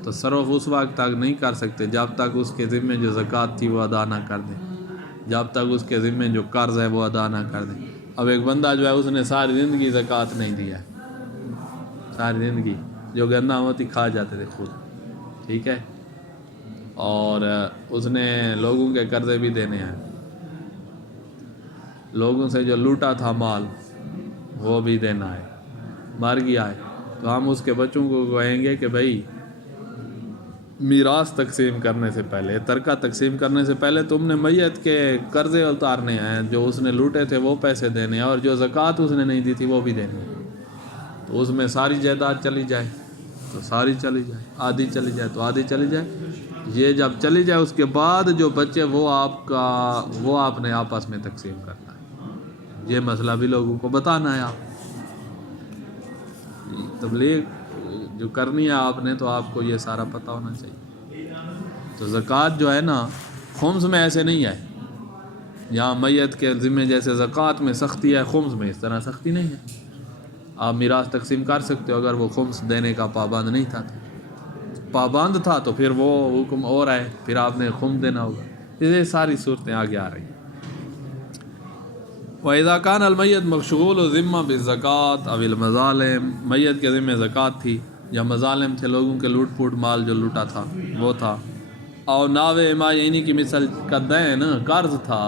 تصرف اس وقت تک نہیں کر سکتے جب تک اس کے ذمہ جو زکوٰۃ تھی وہ ادا نہ کر دیں، جب تک اس کے ذمہ جو قرض ہے وہ ادا نہ کر دیں۔ اب ایک بندہ جو ہے اس نے ساری زندگی زکوٰۃ نہیں دیا ہے، ساری زندگی جو گندم ہوتی کھا جاتے تھے خود، ٹھیک ہے، اور اس نے لوگوں کے قرضے بھی دینے ہیں، لوگوں سے جو لوٹا تھا مال وہ بھی دینا ہے، مر گیا ہے، تو ہم اس کے بچوں کو کہیں گے کہ بھائی میراث تقسیم کرنے سے پہلے، ترکہ تقسیم کرنے سے پہلے تم نے میت کے قرضے اتارنے ہیں، جو اس نے لوٹے تھے وہ پیسے دینے ہیں، اور جو زکوٰۃ اس نے نہیں دی تھی وہ بھی دینی ہے، تو اس میں ساری جائیداد چلی جائے تو ساری چلی جائے، آدھی چلی جائے تو آدھی چلی جائے، یہ جب چلی جائے اس کے بعد جو بچے وہ آپ نے آپس میں تقسیم کرنا ہے. یہ مسئلہ بھی لوگوں کو بتانا ہے. آپ تبلیغ جو کرنی ہے آپ نے تو آپ کو یہ سارا پتہ ہونا چاہیے. تو زکوٰۃ جو ہے نا خمس میں ایسے نہیں ہے. یہاں میت کے ذمے جیسے زکوٰۃ میں سختی ہے خمس میں اس طرح سختی نہیں ہے. آپ میراث تقسیم کر سکتے ہو. اگر وہ خمس دینے کا پابند نہیں تھا تو پابند تھا تو پھر وہ حکم اور ہے, پھر آپ نے خمس دینا ہوگا. یہ ساری صورتیں آگے آ رہی ہیں. وَإِذَا كَانَ الْمَيِّتُ مَشْغُولُ ذِمَّةٍ بِالزَّكَاةِ أَوِ الْمَظَالِمِ, میت کے ذمے زکوٰۃ تھی یا مظالم تھے, لوگوں کے لوٹ پوٹ مال جو لوٹا تھا وہ تھا. اور ناو اما یعنی کی مثل کا دین قرض تھا.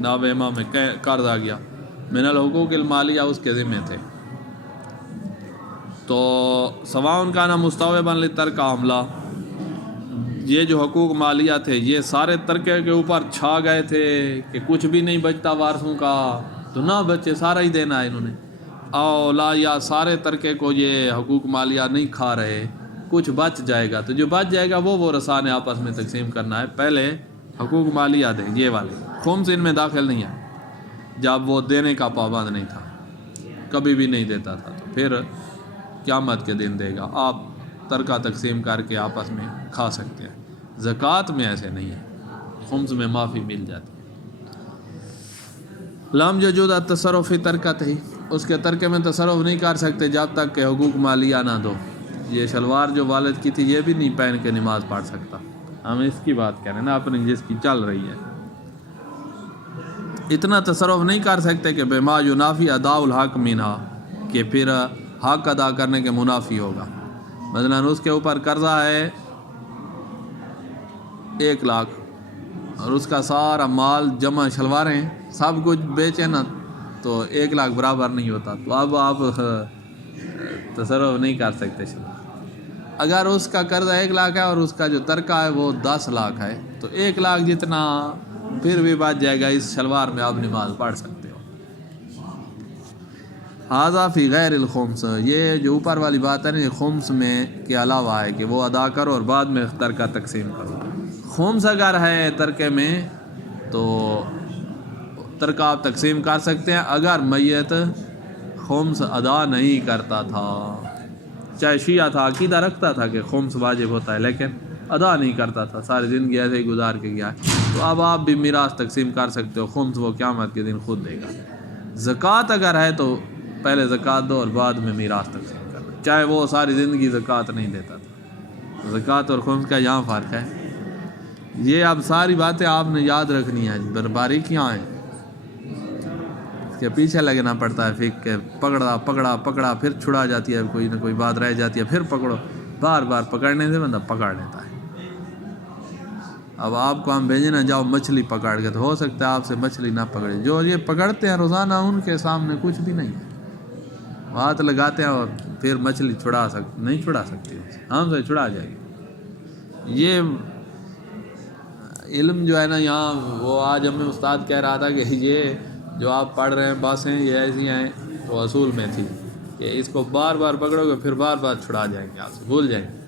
ناو اما میں قرض آ گیا. من الحقوق المالیہ اس کے ذمے تھے. تو سواء کان مستوعبا للترک عملہ, یہ جو حقوق مالیہ تھے یہ سارے ترکے کے اوپر چھا گئے تھے کہ کچھ بھی نہیں بچتا وارثوں کا, تو نہ بچے سارا ہی دینا ہے انہوں نے. اولا یا سارے ترکے کو یہ حقوق مالیہ نہیں کھا رہے, کچھ بچ جائے گا تو جو بچ جائے گا وہ رثا نے آپس میں تقسیم کرنا ہے. پہلے حقوق مالیہ دیں یہ والے, خمس ان میں داخل نہیں ہے. جب وہ دینے کا پابند نہیں تھا, کبھی بھی نہیں دیتا تھا, تو پھر قیامت کے دن دے گا. آپ ترکہ تقسیم کر کے آپس میں کھا سکتے ہیں. زکوٰۃ میں ایسے نہیں ہے, خمس میں معافی مل جاتی ہے. لم یجوز التصرف فی ترکتہ, اس کے ترکے میں تصرف نہیں کر سکتے جب تک کہ حقوق مالیہ نہ دو. یہ شلوار جو والد کی تھی یہ بھی نہیں پہن کے نماز پڑھ سکتا. ہم اس کی بات کہہ رہے ہیں نا, اپنی جس کی چل رہی ہے. اتنا تصرف نہیں کر سکتے کہ بما ینافی اداء الحق منہا, کہ پھر حق ادا کرنے کے منافی ہوگا. مثلاً اس کے اوپر قرضہ ہے 1 لاکھ اور اس کا سارا مال جمع شلواریں سب کچھ بیچے نا تو 1 لاکھ برابر نہیں ہوتا, تو اب آپ تصرف نہیں کر سکتے شلوار. اگر اس کا قرضہ 1 لاکھ ہے اور اس کا جو ترکہ ہے وہ 10 لاکھ ہے تو 1 لاکھ جتنا پھر بھی بچ جائے گا. اس شلوار میں آپ نماز پڑھ سکتے ہو. ھذا فی غیر الخمس, یہ جو اوپر والی بات ہے نا یہ خمس میں کے علاوہ ہے کہ وہ ادا کرو اور بعد میں ترکہ تقسیم کرو. خمس اگر ہے ترکے میں تو ترکہ آپ تقسیم کر سکتے ہیں اگر میت خمس ادا نہیں کرتا تھا. چاہے شیعہ تھا, عقیدہ رکھتا تھا کہ خمس واجب ہوتا ہے لیکن ادا نہیں کرتا تھا, ساری زندگی ایسے ہی گزار کے گیا ہے, تو اب آپ بھی میراث تقسیم کر سکتے ہو. خمس وہ قیامت کے دن خود دے گا. زکوٰۃ اگر ہے تو پہلے زکوٰۃ دو اور بعد میں میراث تقسیم کرنا, چاہے وہ ساری زندگی زکوٰۃ نہیں دیتا تھا. زکوٰۃ اور خمس کا یہاں فرق ہے. یہ اب ساری باتیں آپ نے یاد رکھنی ہیں, باریکیاں ہیں, اس کے پیچھے لگنا پڑتا ہے. فقہ کے پکڑا پھر چھڑا جاتی ہے, کوئی نہ کوئی بات رہ جاتی ہے, پھر پکڑو, بار بار پکڑنے سے بندہ پکڑ لیتا ہے. اب آپ کو ہم بھیجیں نہ جاؤ مچھلی پکڑ کے, تو ہو سکتا ہے آپ سے مچھلی نہ پکڑے. جو یہ پکڑتے ہیں روزانہ ان کے سامنے کچھ بھی نہیں ہے, ہاتھ لگاتے ہیں اور پھر مچھلی نہیں چھڑا سکتی, ہم سے چھڑا جائے گی. یہ علم جو ہے نا یہاں, وہ آج ہمیں استاد کہہ رہا تھا کہ یہ جو آپ پڑھ رہے ہیں باتیں یہ ایسی ہیں تو اصول میں تھی کہ اس کو بار بار پکڑو گے پھر بار بار چھڑا جائیں گے, آپ سے بھول جائیں گے,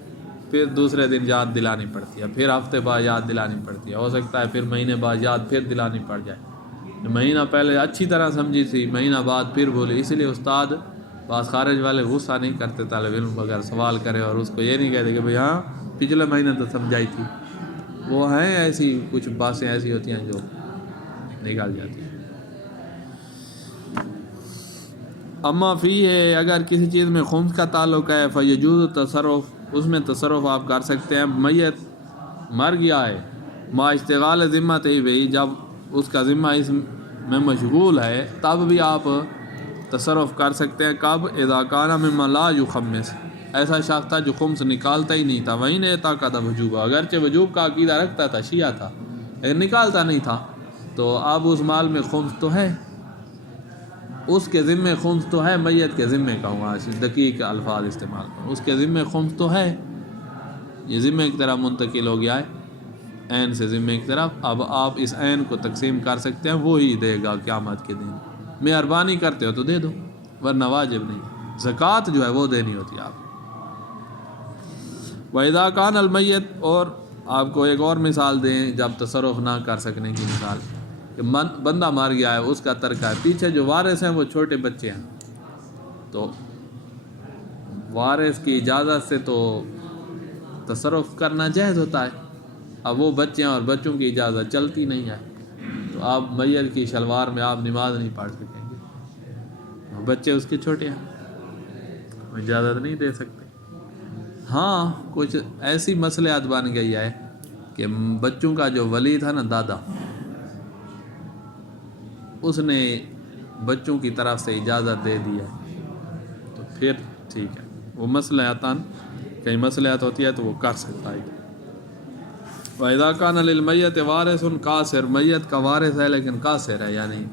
پھر دوسرے دن یاد دلانی پڑتی ہے, پھر ہفتے بعد یاد دلانی پڑتی ہے, ہو سکتا ہے پھر مہینے بعد یاد پھر دلانی پڑ جائے. مہینہ پہلے اچھی طرح سمجھی تھی, مہینہ بعد پھر بھولی. اس لیے استاد بعض خارج والے غصہ نہیں کرتے طالب علم اگر سوال کرے اور اس کو یہ نہیں کہتے کہ بھئی ہاں پچھلے مہینے تو سمجھائی تھی. وہ ہیں ایسی کچھ باتیں ایسی ہوتی ہیں جو نکال جاتی ہیں. اما فی ہے, اگر کسی چیز میں خمس کا تعلق ہے فیجوز تصرف, اس میں تصرف آپ کر سکتے ہیں. میت مر گیا ہے ما اشتغال ذمت ہی بھئی, جب اس کا ذمہ اس میں مشغول ہے تب بھی آپ تصرف کر سکتے ہیں. کب؟ اذا کان مما لا یخمس, ایسا شخص تھا جو خمس نکالتا ہی نہیں تھا. وہیں نے طاقت وجوب, اگرچہ وجوب کا عقیدہ رکھتا تھا, شیعہ تھا, لیکن نکالتا نہیں تھا. تو اب اس مال میں خمس تو ہے, اس کے ذمے خمس تو ہے. میت کے ذمے کا ہوا دقیق الفاظ استعمال کروں, اس کے ذمے خمس تو ہے. یہ ذمے کی طرف منتقل ہو گیا ہے, عین سے ذمے کی طرف. اب آپ اس عین کو تقسیم کر سکتے ہیں, وہی دے گا قیامت کے دن. مہربانی کرتے ہو تو دے دو, ورنہ واجب نہیں. زکوٰۃ جو ہے وہ دینی ہوتی ہے آپ. وَإِذَا كَانَ الْمَيِّتُ، اور آپ کو ایک اور مثال دیں جب تصرف نہ کر سکنے کی مثال، کہ بندہ مر گیا ہے، اس کا ترکہ ہے، پیچھے جو وارث ہیں وہ چھوٹے بچے ہیں، تو وارث کی اجازت سے تو تصرف کرنا جائز ہوتا ہے. اب وہ بچے ہیں اور بچوں کی اجازت چلتی نہیں ہے، تو آپ میت کی شلوار میں آپ نماز نہیں پڑھ سکیں گے، بچے اس کے چھوٹے ہیں، اجازت نہیں دے سکتے. ہاں کچھ ایسی مصلحت بن گئی ہے کہ بچوں کا جو ولی تھا نا، دادا، اس نے بچوں کی طرف سے اجازت دے دی ہے، تو پھر ٹھیک ہے. وہ مصلحتاً کہیں مصلحت ہوتی ہے تو وہ کر سکتا ہے. وَإِذَا كَانَ لِلْمَيِّتِ وَارِثٌ قَاصِرٌ، میت کا وارث ہے لیکن قاصر ہے، یعنی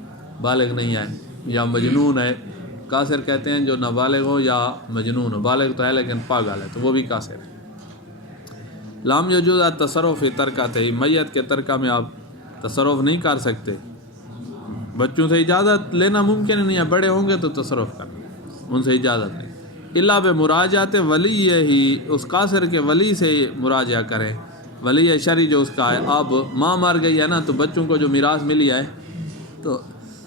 بالغ نہیں ہے یا مجنون ہے. قاصر کہتے ہیں جو نابالغ ہو یا مجنون ہو، بالغ تو ہے لیکن پاگل ہے، تو وہ بھی قاصر ہے. لَمْ يَجُوزُ التَّصَرُّفُ فِي تَرْكَتِهِ، میت کے ترکہ میں آپ تصرف نہیں کر سکتے. بچوں سے اجازت لینا ممکن نہیں ہے، بڑے ہوں گے تو تصرف کرنا، ان سے اجازت نہیں. الا بمراجعت ولی، ہی اس قاصر کے ولی سے مراجعہ کریں، ولی شرعی جو اس کا ہے. اب ماں مر گئی ہے نا، تو بچوں کو جو میراث ملی ہے تو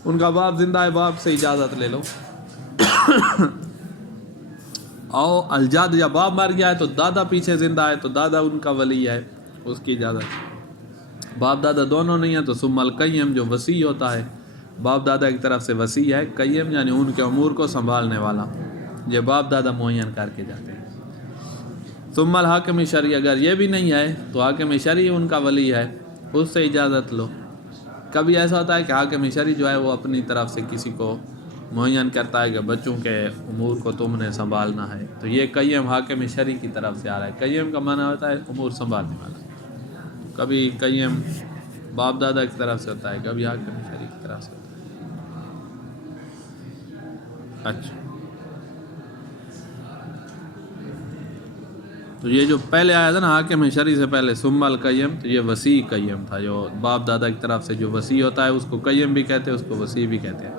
ان کا باپ زندہ ہے، باپ سے اجازت لے لو. او الجد، یا باپ مر گیا ہے تو دادا پیچھے زندہ ہے، تو دادا ان کا ولی ہے، اس کی اجازت. باپ دادا دونوں نہیں ہیں تو ثم القیم، جو وصی ہوتا ہے، باپ دادا ایک طرف سے وصی ہے، قیم یعنی ان کے امور کو سنبھالنے والا، یہ باپ دادا معین کر کے جاتے ہیں. ثم الحاکم شرعی، اگر یہ بھی نہیں ہے تو حاکم شرعی ان کا ولی ہے، اس سے اجازت لو. کبھی ایسا ہوتا ہے کہ حاکم شرعی جو ہے وہ اپنی طرف سے کسی کو معین کرتا ہے کہ بچوں کے امور کو تم نے سنبھالنا ہے، تو یہ قیم حاکم شرعی کی طرف سے آ رہا ہے. قیم کا معنی ہوتا ہے امور سنبھالنے والا. کبھی قیم باپ دادا کی طرف سے ہوتا ہے، کبھی حاکم شرعی کی طرف سے ہوتا ہے. اچھا، تو یہ جو پہلے آیا تھا نا حاکم شرعی سے پہلے ثم القیم، تو یہ وصی قیم تھا، جو باپ دادا کی طرف سے جو وصی ہوتا ہے اس کو قیم بھی کہتے ہیں، اس کو وصی بھی کہتے ہیں.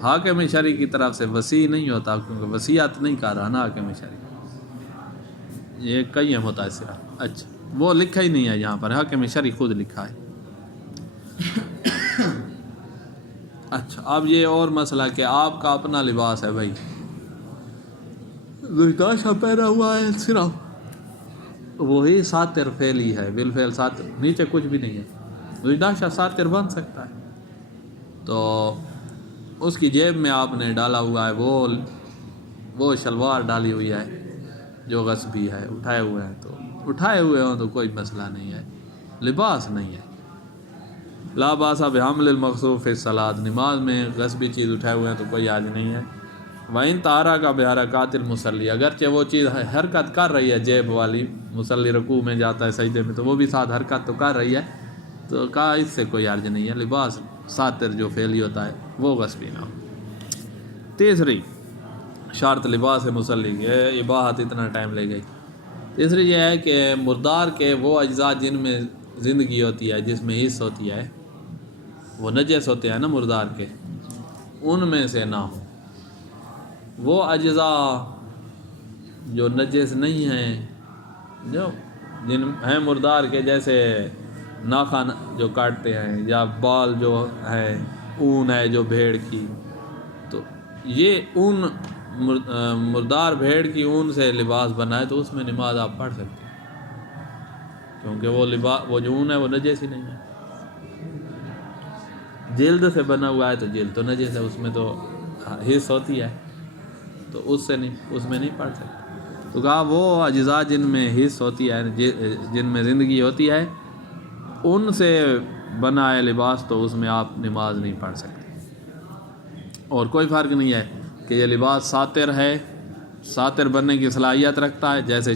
حاکم شرعی کی طرف سے وصی نہیں ہوتا، کیونکہ وصیت نہیں کر رہا نا حاکم شرعی، یہ قیم ہوتا ہے صرف. اچھا، وہ لکھا ہی نہیں ہے یہاں پر، حاکم شرعی خود لکھا ہے. اچھا، اب یہ اور مسئلہ کہ آپ کا اپنا لباس ہے بھائی، زرداشہ پہنا ہوا ہے، صرف وہی ساتر فعلی ہے، بالفعل ساتر، نیچے کچھ بھی نہیں ہے. زرداشہ ساتر بن سکتا ہے، تو اس کی جیب میں آپ نے ڈالا ہوا ہے وہ شلوار ڈالی ہوئی ہے جو غصبی ہے، اٹھائے ہوئے ہیں، تو اٹھائے ہوئے ہوں تو کوئی مسئلہ نہیں ہے، لباس نہیں ہے. لا باس بحمل المغصوب فی الصلاۃ، نماز میں غصبی چیز اٹھائے ہوئے ہیں تو کوئی حرج نہیں ہے. وَإِن تَحَرَّكَ بِحَرَكَاتِ الْمُصَلِّ، اگرچہ وہ چیز حرکت کر رہی ہے جیب والی، مصلی رکوع میں جاتا ہے سجدے میں تو وہ بھی ساتھ حرکت تو کر رہی ہے، تو کہا اس سے کوئی حرج نہیں ہے، لباس ساتر جو فعلی ہوتا ہے وہ غصبی نہ ہو. تیسری شرط لباس مصلی، یہ بات اتنا ٹائم لے گئی. تیسری یہ ہے کہ مردار کے وہ اجزاء جن میں زندگی ہوتی ہے، جس میں حص ہوتی ہے، وہ نجس ہوتے ہیں نا مردار کے، ان میں سے نہ ہو. وہ اجزاء جو نجس نہیں ہیں، جو جن ہیں مردار کے، جیسے ناخن جو کاٹتے ہیں، یا بال جو ہے، اون ہے جو بھیڑ کی، تو یہ اون مردار بھیڑ کی اون سے لباس بنا ہے، تو اس میں نماز آپ پڑھ سکتے ہیں، کیونکہ وہ جو اون ہے وہ نجس ہی نہیں ہے. جلد سے بنا ہوا ہے تو جلد تو نجس ہے، اس میں تو حص ہوتی ہے، تو اس میں نہیں پڑھ سکتے. تو کہا وہ اجزاء جن میں حص ہوتی ہے، جن میں زندگی ہوتی ہے، ان سے بنا ہے لباس، تو اس میں آپ نماز نہیں پڑھ سکتے. اور کوئی فرق نہیں ہے کہ یہ لباس ساتر ہے، ساتر بننے کی صلاحیت رکھتا ہے جیسے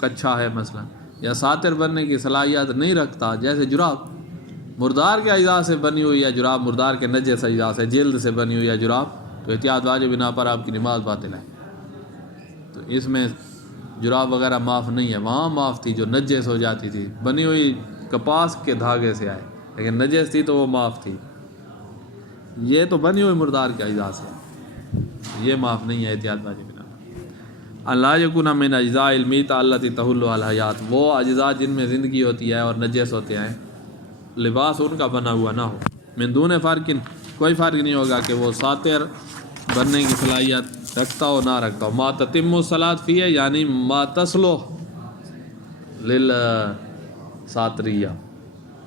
کچھا ہے مثلا، یا ساتر بننے کی صلاحیت نہیں رکھتا جیسے جراب. مردار کے اجزاء سے بنی ہوئی ہے جراب، مردار کے نجس اجزاء سے، جلد سے بنی ہوئی ہے جراب، تو احتیاط واجب بنا پر آپ کی نماز باطل ہے. تو اس میں جراب وغیرہ معاف نہیں ہے، وہاں معاف تھی جو نجس ہو جاتی تھی، بنی ہوئی کپاس کے دھاگے سے آئے لیکن نجس تھی تو وہ معاف تھی. یہ تو بنی ہوئی مردار کے اجزاء سے، یہ معاف نہیں ہے احتیاط واجب بنا پر. اللہ یکون من اجزاء المیتہ التی تحل الحیات، وہ اجزاء جن میں زندگی ہوتی ہے اور نجس ہوتے ہیں، لباس ان کا بنا ہوا نہ ہو، من دون فرق، کوئی فرق نہیں ہوگا کہ وہ ساتر بننے کی صلاحیت رکھتا ہو نہ رکھتا ہو، ما تتم الصلاۃ فیہ یعنی ما تصلح للساتریہ،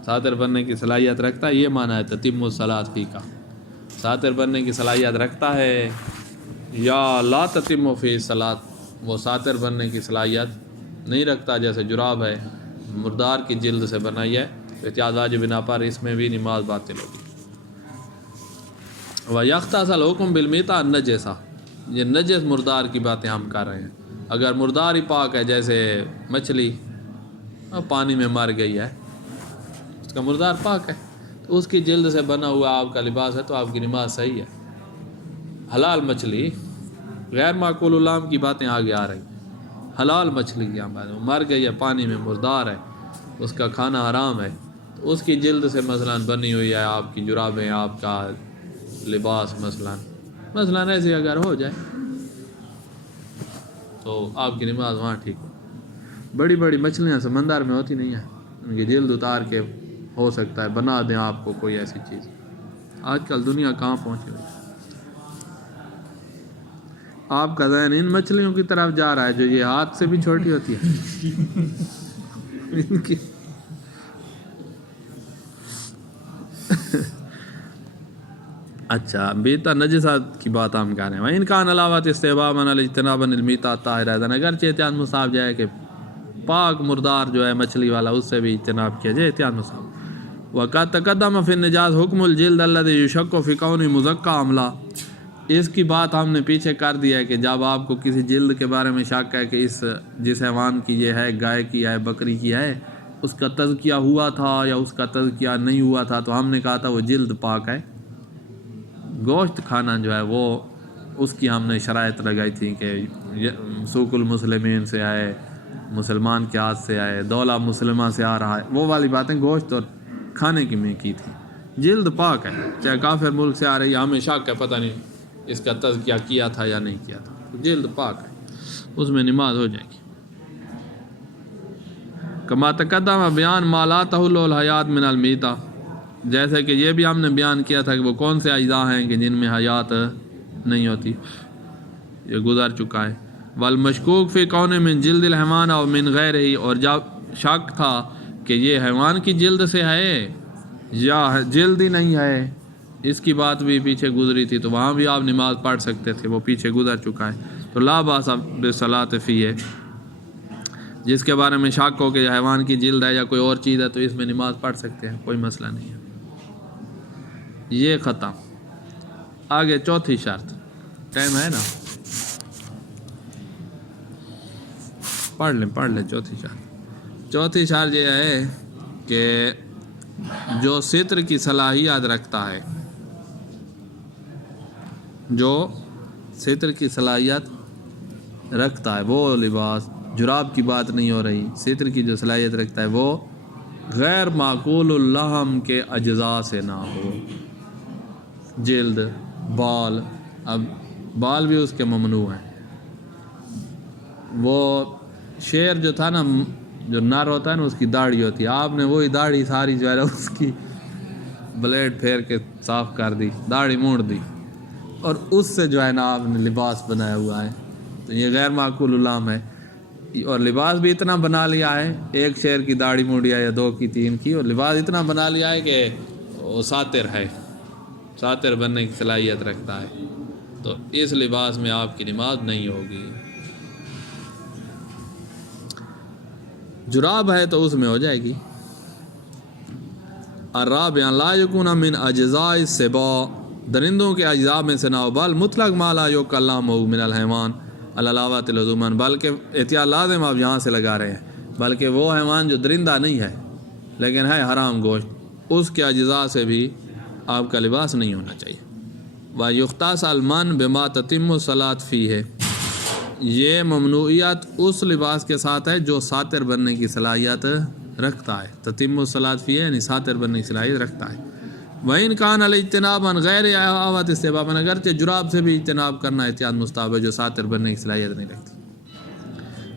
ساتر بننے کی صلاحیت رکھتا ہے، یہ معنی ہے تتم الصلاۃ فی کا، ساتر بننے کی صلاحیت رکھتا ہے، یا لا تتم فی الصلاۃ، وہ ساتر بننے کی صلاحیت نہیں رکھتا، جیسے جراب ہے مردار کی جلد سے بنائی ہے، احتیاط واجب بنا پر اس میں بھی نماز باطل ہوگی۔ وَيَخْتَصَ الْحُكْمُ بِالْمِيتَةِ النَّجِسَةِ، یہ نجس مردار کی باتیں ہم کر رہے ہیں، اگر مردار ہی پاک ہے، جیسے مچھلی پانی میں مر گئی ہے، اس کا مردار پاک ہے، تو اس کی جلد سے بنا ہوا آپ کا لباس ہے تو آپ کی نماز صحیح ہے۔ حلال مچھلی، غیر معقول الام کی باتیں آگے آ رہی، حلال مچھلی کی بات ہے، وہ مر گئی ہے، پانی میں مردار ہے، اس کا کھانا حرام ہے، تو اس کی جلد سے مثلاً بنی ہوئی ہے آپ کی جرابیں، آپ کا لباس مثلاً ایسے اگر ہو جائے تو آپ کی نماز وہاں ٹھیک ہو۔ بڑی بڑی مچھلیاں سمندر میں ہوتی نہیں ہیں، ان کی جلد اتار کے ہو سکتا ہے بنا دیں آپ کو کوئی ایسی چیز۔ آج کل دنیا کہاں پہنچی ہوئی، آپ کا ذہن ان مچھلیوں کی طرف جا رہا ہے جو یہ ہاتھ سے بھی چھوٹی ہوتی ہے ان کی اچھا بیتا نجسات کی بات ہم کر رہے ہیں۔ ان کا علاوات استحبابا اجتنابا المیتہ طاہرہ، اگرچہ احتیاط مصاب جائے کہ پاک مردار جو ہے مچھلی والا اس سے بھی اجتناب کیا جائے، احتیاط مصاب۔ وقد تقدم فی النجاز حکم الجلد الذی یشک فی کونہ مزکا عملہ، اس کی بات ہم نے پیچھے کر دیا ہے کہ جب آپ کو کسی جلد کے بارے میں شک ہے کہ اس جس حیوان کی یہ ہے، گائے کی ہے، بکری کی ہے، اس کا تزکیہ ہوا تھا یا اس کا تزکیہ نہیں ہوا تھا، تو ہم نے کہا تھا وہ جلد پاک ہے۔ گوشت کھانا جو ہے وہ اس کی ہم نے شرائط لگائی تھی کہ سوق المسلمین سے آئے، مسلمان کے ہاتھ سے آئے، دولہ مسلمہ سے آ رہا ہے، وہ والی باتیں گوشت اور کھانے کی میں کی تھی۔ جلد پاک ہے، چاہے کافر ملک سے آ رہی ہے، ہمیں شک ہے پتہ نہیں اس کا تزکیہ کیا تھا یا نہیں کیا تھا، تو جلد پاک ہے، اس میں نماز ہو جائے گی۔ کما تقدم بیان ما لا تحل الحیات من المیتہ، جیسے کہ یہ بھی ہم نے بیان کیا تھا کہ وہ کون سے اجزاء ہیں کہ جن میں حیات نہیں ہوتی، یہ گزر چکا ہے۔ والمشکوک فی کون من جلد الحیوان او من غیرہ، اور جب شک تھا کہ یہ حیوان کی جلد سے ہے یا جلد ہی نہیں ہے، اس کی بات بھی پیچھے گزری تھی، تو وہاں بھی آپ نماز پڑھ سکتے تھے، وہ پیچھے گزر چکا ہے۔ تو لا باس بالصلاۃ فیہ، جس کے بارے میں شک ہو کہ حیوان کی جلد ہے یا کوئی اور چیز ہے تو اس میں نماز پڑھ سکتے ہیں، کوئی مسئلہ نہیں ہے۔ یہ ختم۔ آگے چوتھی شرط، ٹائم ہے نا، پڑھ لیں چوتھی شرط۔ چوتھی شرط یہ ہے کہ جو ستر کی صلاحیت رکھتا ہے، جو ستر کی صلاحیت رکھتا ہے وہ لباس، جراب کی بات نہیں ہو رہی، ستر کی جو صلاحیت رکھتا ہے وہ غیر معقول اللحم کے اجزاء سے نہ ہو، جلد، بال، اب بال بھی اس کے ممنوع ہیں۔ وہ شیر جو تھا نا، جو نر ہوتا ہے نا، اس کی داڑھی ہوتی ہے، آپ نے وہی داڑھی ساری جو ہے اس کی بلیڈ پھیر کے صاف کر دی، داڑھی موڑ دی، اور اس سے جو ہے نا آپ نے لباس بنایا ہوا ہے، تو یہ غیر معقول اللحم ہے۔ اور لباس بھی اتنا بنا لیا ہے، ایک شیر کی داڑھی موڑی ہے یا دو کی، تین کی، اور لباس اتنا بنا لیا ہے کہ وہ ساتر ہے، ساتر بننے کی صلاحیت رکھتا ہے، تو اس لباس میں آپ کی نماز نہیں ہوگی۔ جراب ہے تو اس میں ہو جائے گی۔ الرابع لا یکون من اجزاء السباع، درندوں کے اجزاء میں سے نہ ہو، بل مطلق ما لا یکلم من الحیوان علاوات لزوماً، بلکہ احتیاط لازم آپ یہاں سے لگا رہے ہیں، بلکہ وہ حیوان جو درندہ نہیں ہے لیکن ہے حرام گوشت، اس کے اجزاء سے بھی آپ کا لباس نہیں ہونا چاہیے۔ وَيُخْتَصَ الْمَنْ بِمَا تَتِمُّ الصَّلَاةُ فِيهِ، یہ ممنوعیت اس لباس کے ساتھ ہے جو ساتر بننے کی صلاحیت رکھتا ہے، تتم الصلاۃ فیہ یعنی ساتر بننے کی صلاحیت رکھتا ہے۔ وَإِنْ كَانَ الْاجْتِنَابًا غَيْرِ عَوَّةِ اسْتِحْبَابًا، اگرچہ جراب سے بھی اجتناب کرنا احتیاط مستحب ہے جو ساتر بننے کی صلاحیت نہیں رکھتی۔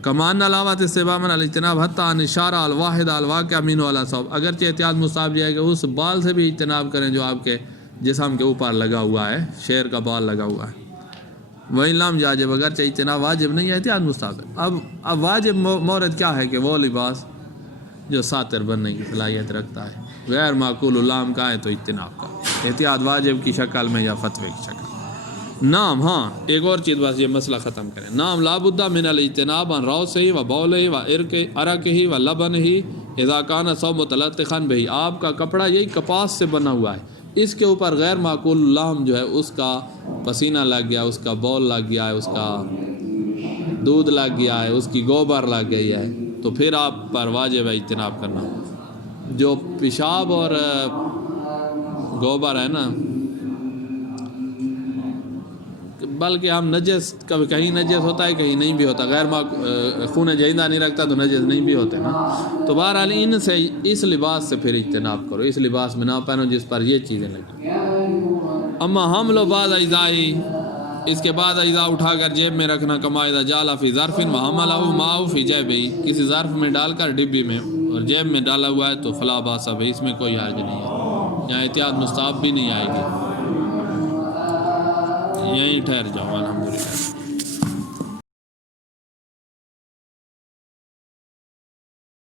کمان علاوات استبامن الاجتناب حتیٰ ان اشارہ الواحد الواقع امین والا صوب، اگرچہ احتیاط مستحب یہ ہے کہ اس بال سے بھی اجتناب کریں جو آپ کے جسم کے اوپر لگا ہوا ہے، شیر کا بال لگا ہوا ہے. وہی لام جاجب، اگرچہ اجتناب واجب نہیں ہے احتیاط مستحب ہے. اب واجب مورد کیا ہے کہ وہ لباس جو ساتر بننے کی صلاحیت رکھتا ہے، غیر معقول اللام کا ہے تو اجتناب کا، احتیاط واجب کی شکل میں یا فتوے کی شکل. نام، ہاں ایک اور چیز بس یہ مسئلہ ختم کریں. نام لابد من الاجتناب عن روثہ و بولہ و عرقہ و لبنہ اذا کان ثوب متلطخا بہ. آپ کا کپڑا یہی کپاس سے بنا ہوا ہے، اس کے اوپر غیر معقول لحم جو ہے اس کا پسینہ لگ گیا، اس کا بول لگ گیا ہے، اس کا دودھ لگ گیا ہے، اس کی گوبر لگ گئی ہے، تو پھر آپ پر واجب ہے اجتناب کرنا. جو پیشاب اور گوبر ہے نا، بلکہ ہم نجس کبھی کہیں نجس ہوتا ہے کہیں نہیں بھی ہوتا، غیر خون جہیدہ نہیں رکھتا تو نجس نہیں بھی ہوتے نا. تو بہرحال ان سے اس لباس سے پھر اجتناب کرو، اس لباس میں نہ پہنو جس پر یہ چیزیں لگیں. اما حمل و بعد اجزائی، اس کے بعد اجزاء اٹھا کر جیب میں رکھنا، کما اذا جعل فی ظرف و حملہ معه فی جیبہ، کسی ظرف میں ڈال کر ڈبی میں اور جیب میں ڈالا ہوا ہے تو فلا باس بہ، اس میں کوئی حرج نہیں ہے. یہاں احتیاط مستحب بھی نہیں آئے گی. یہیں ٹھہر جاؤ. الحمدللہ.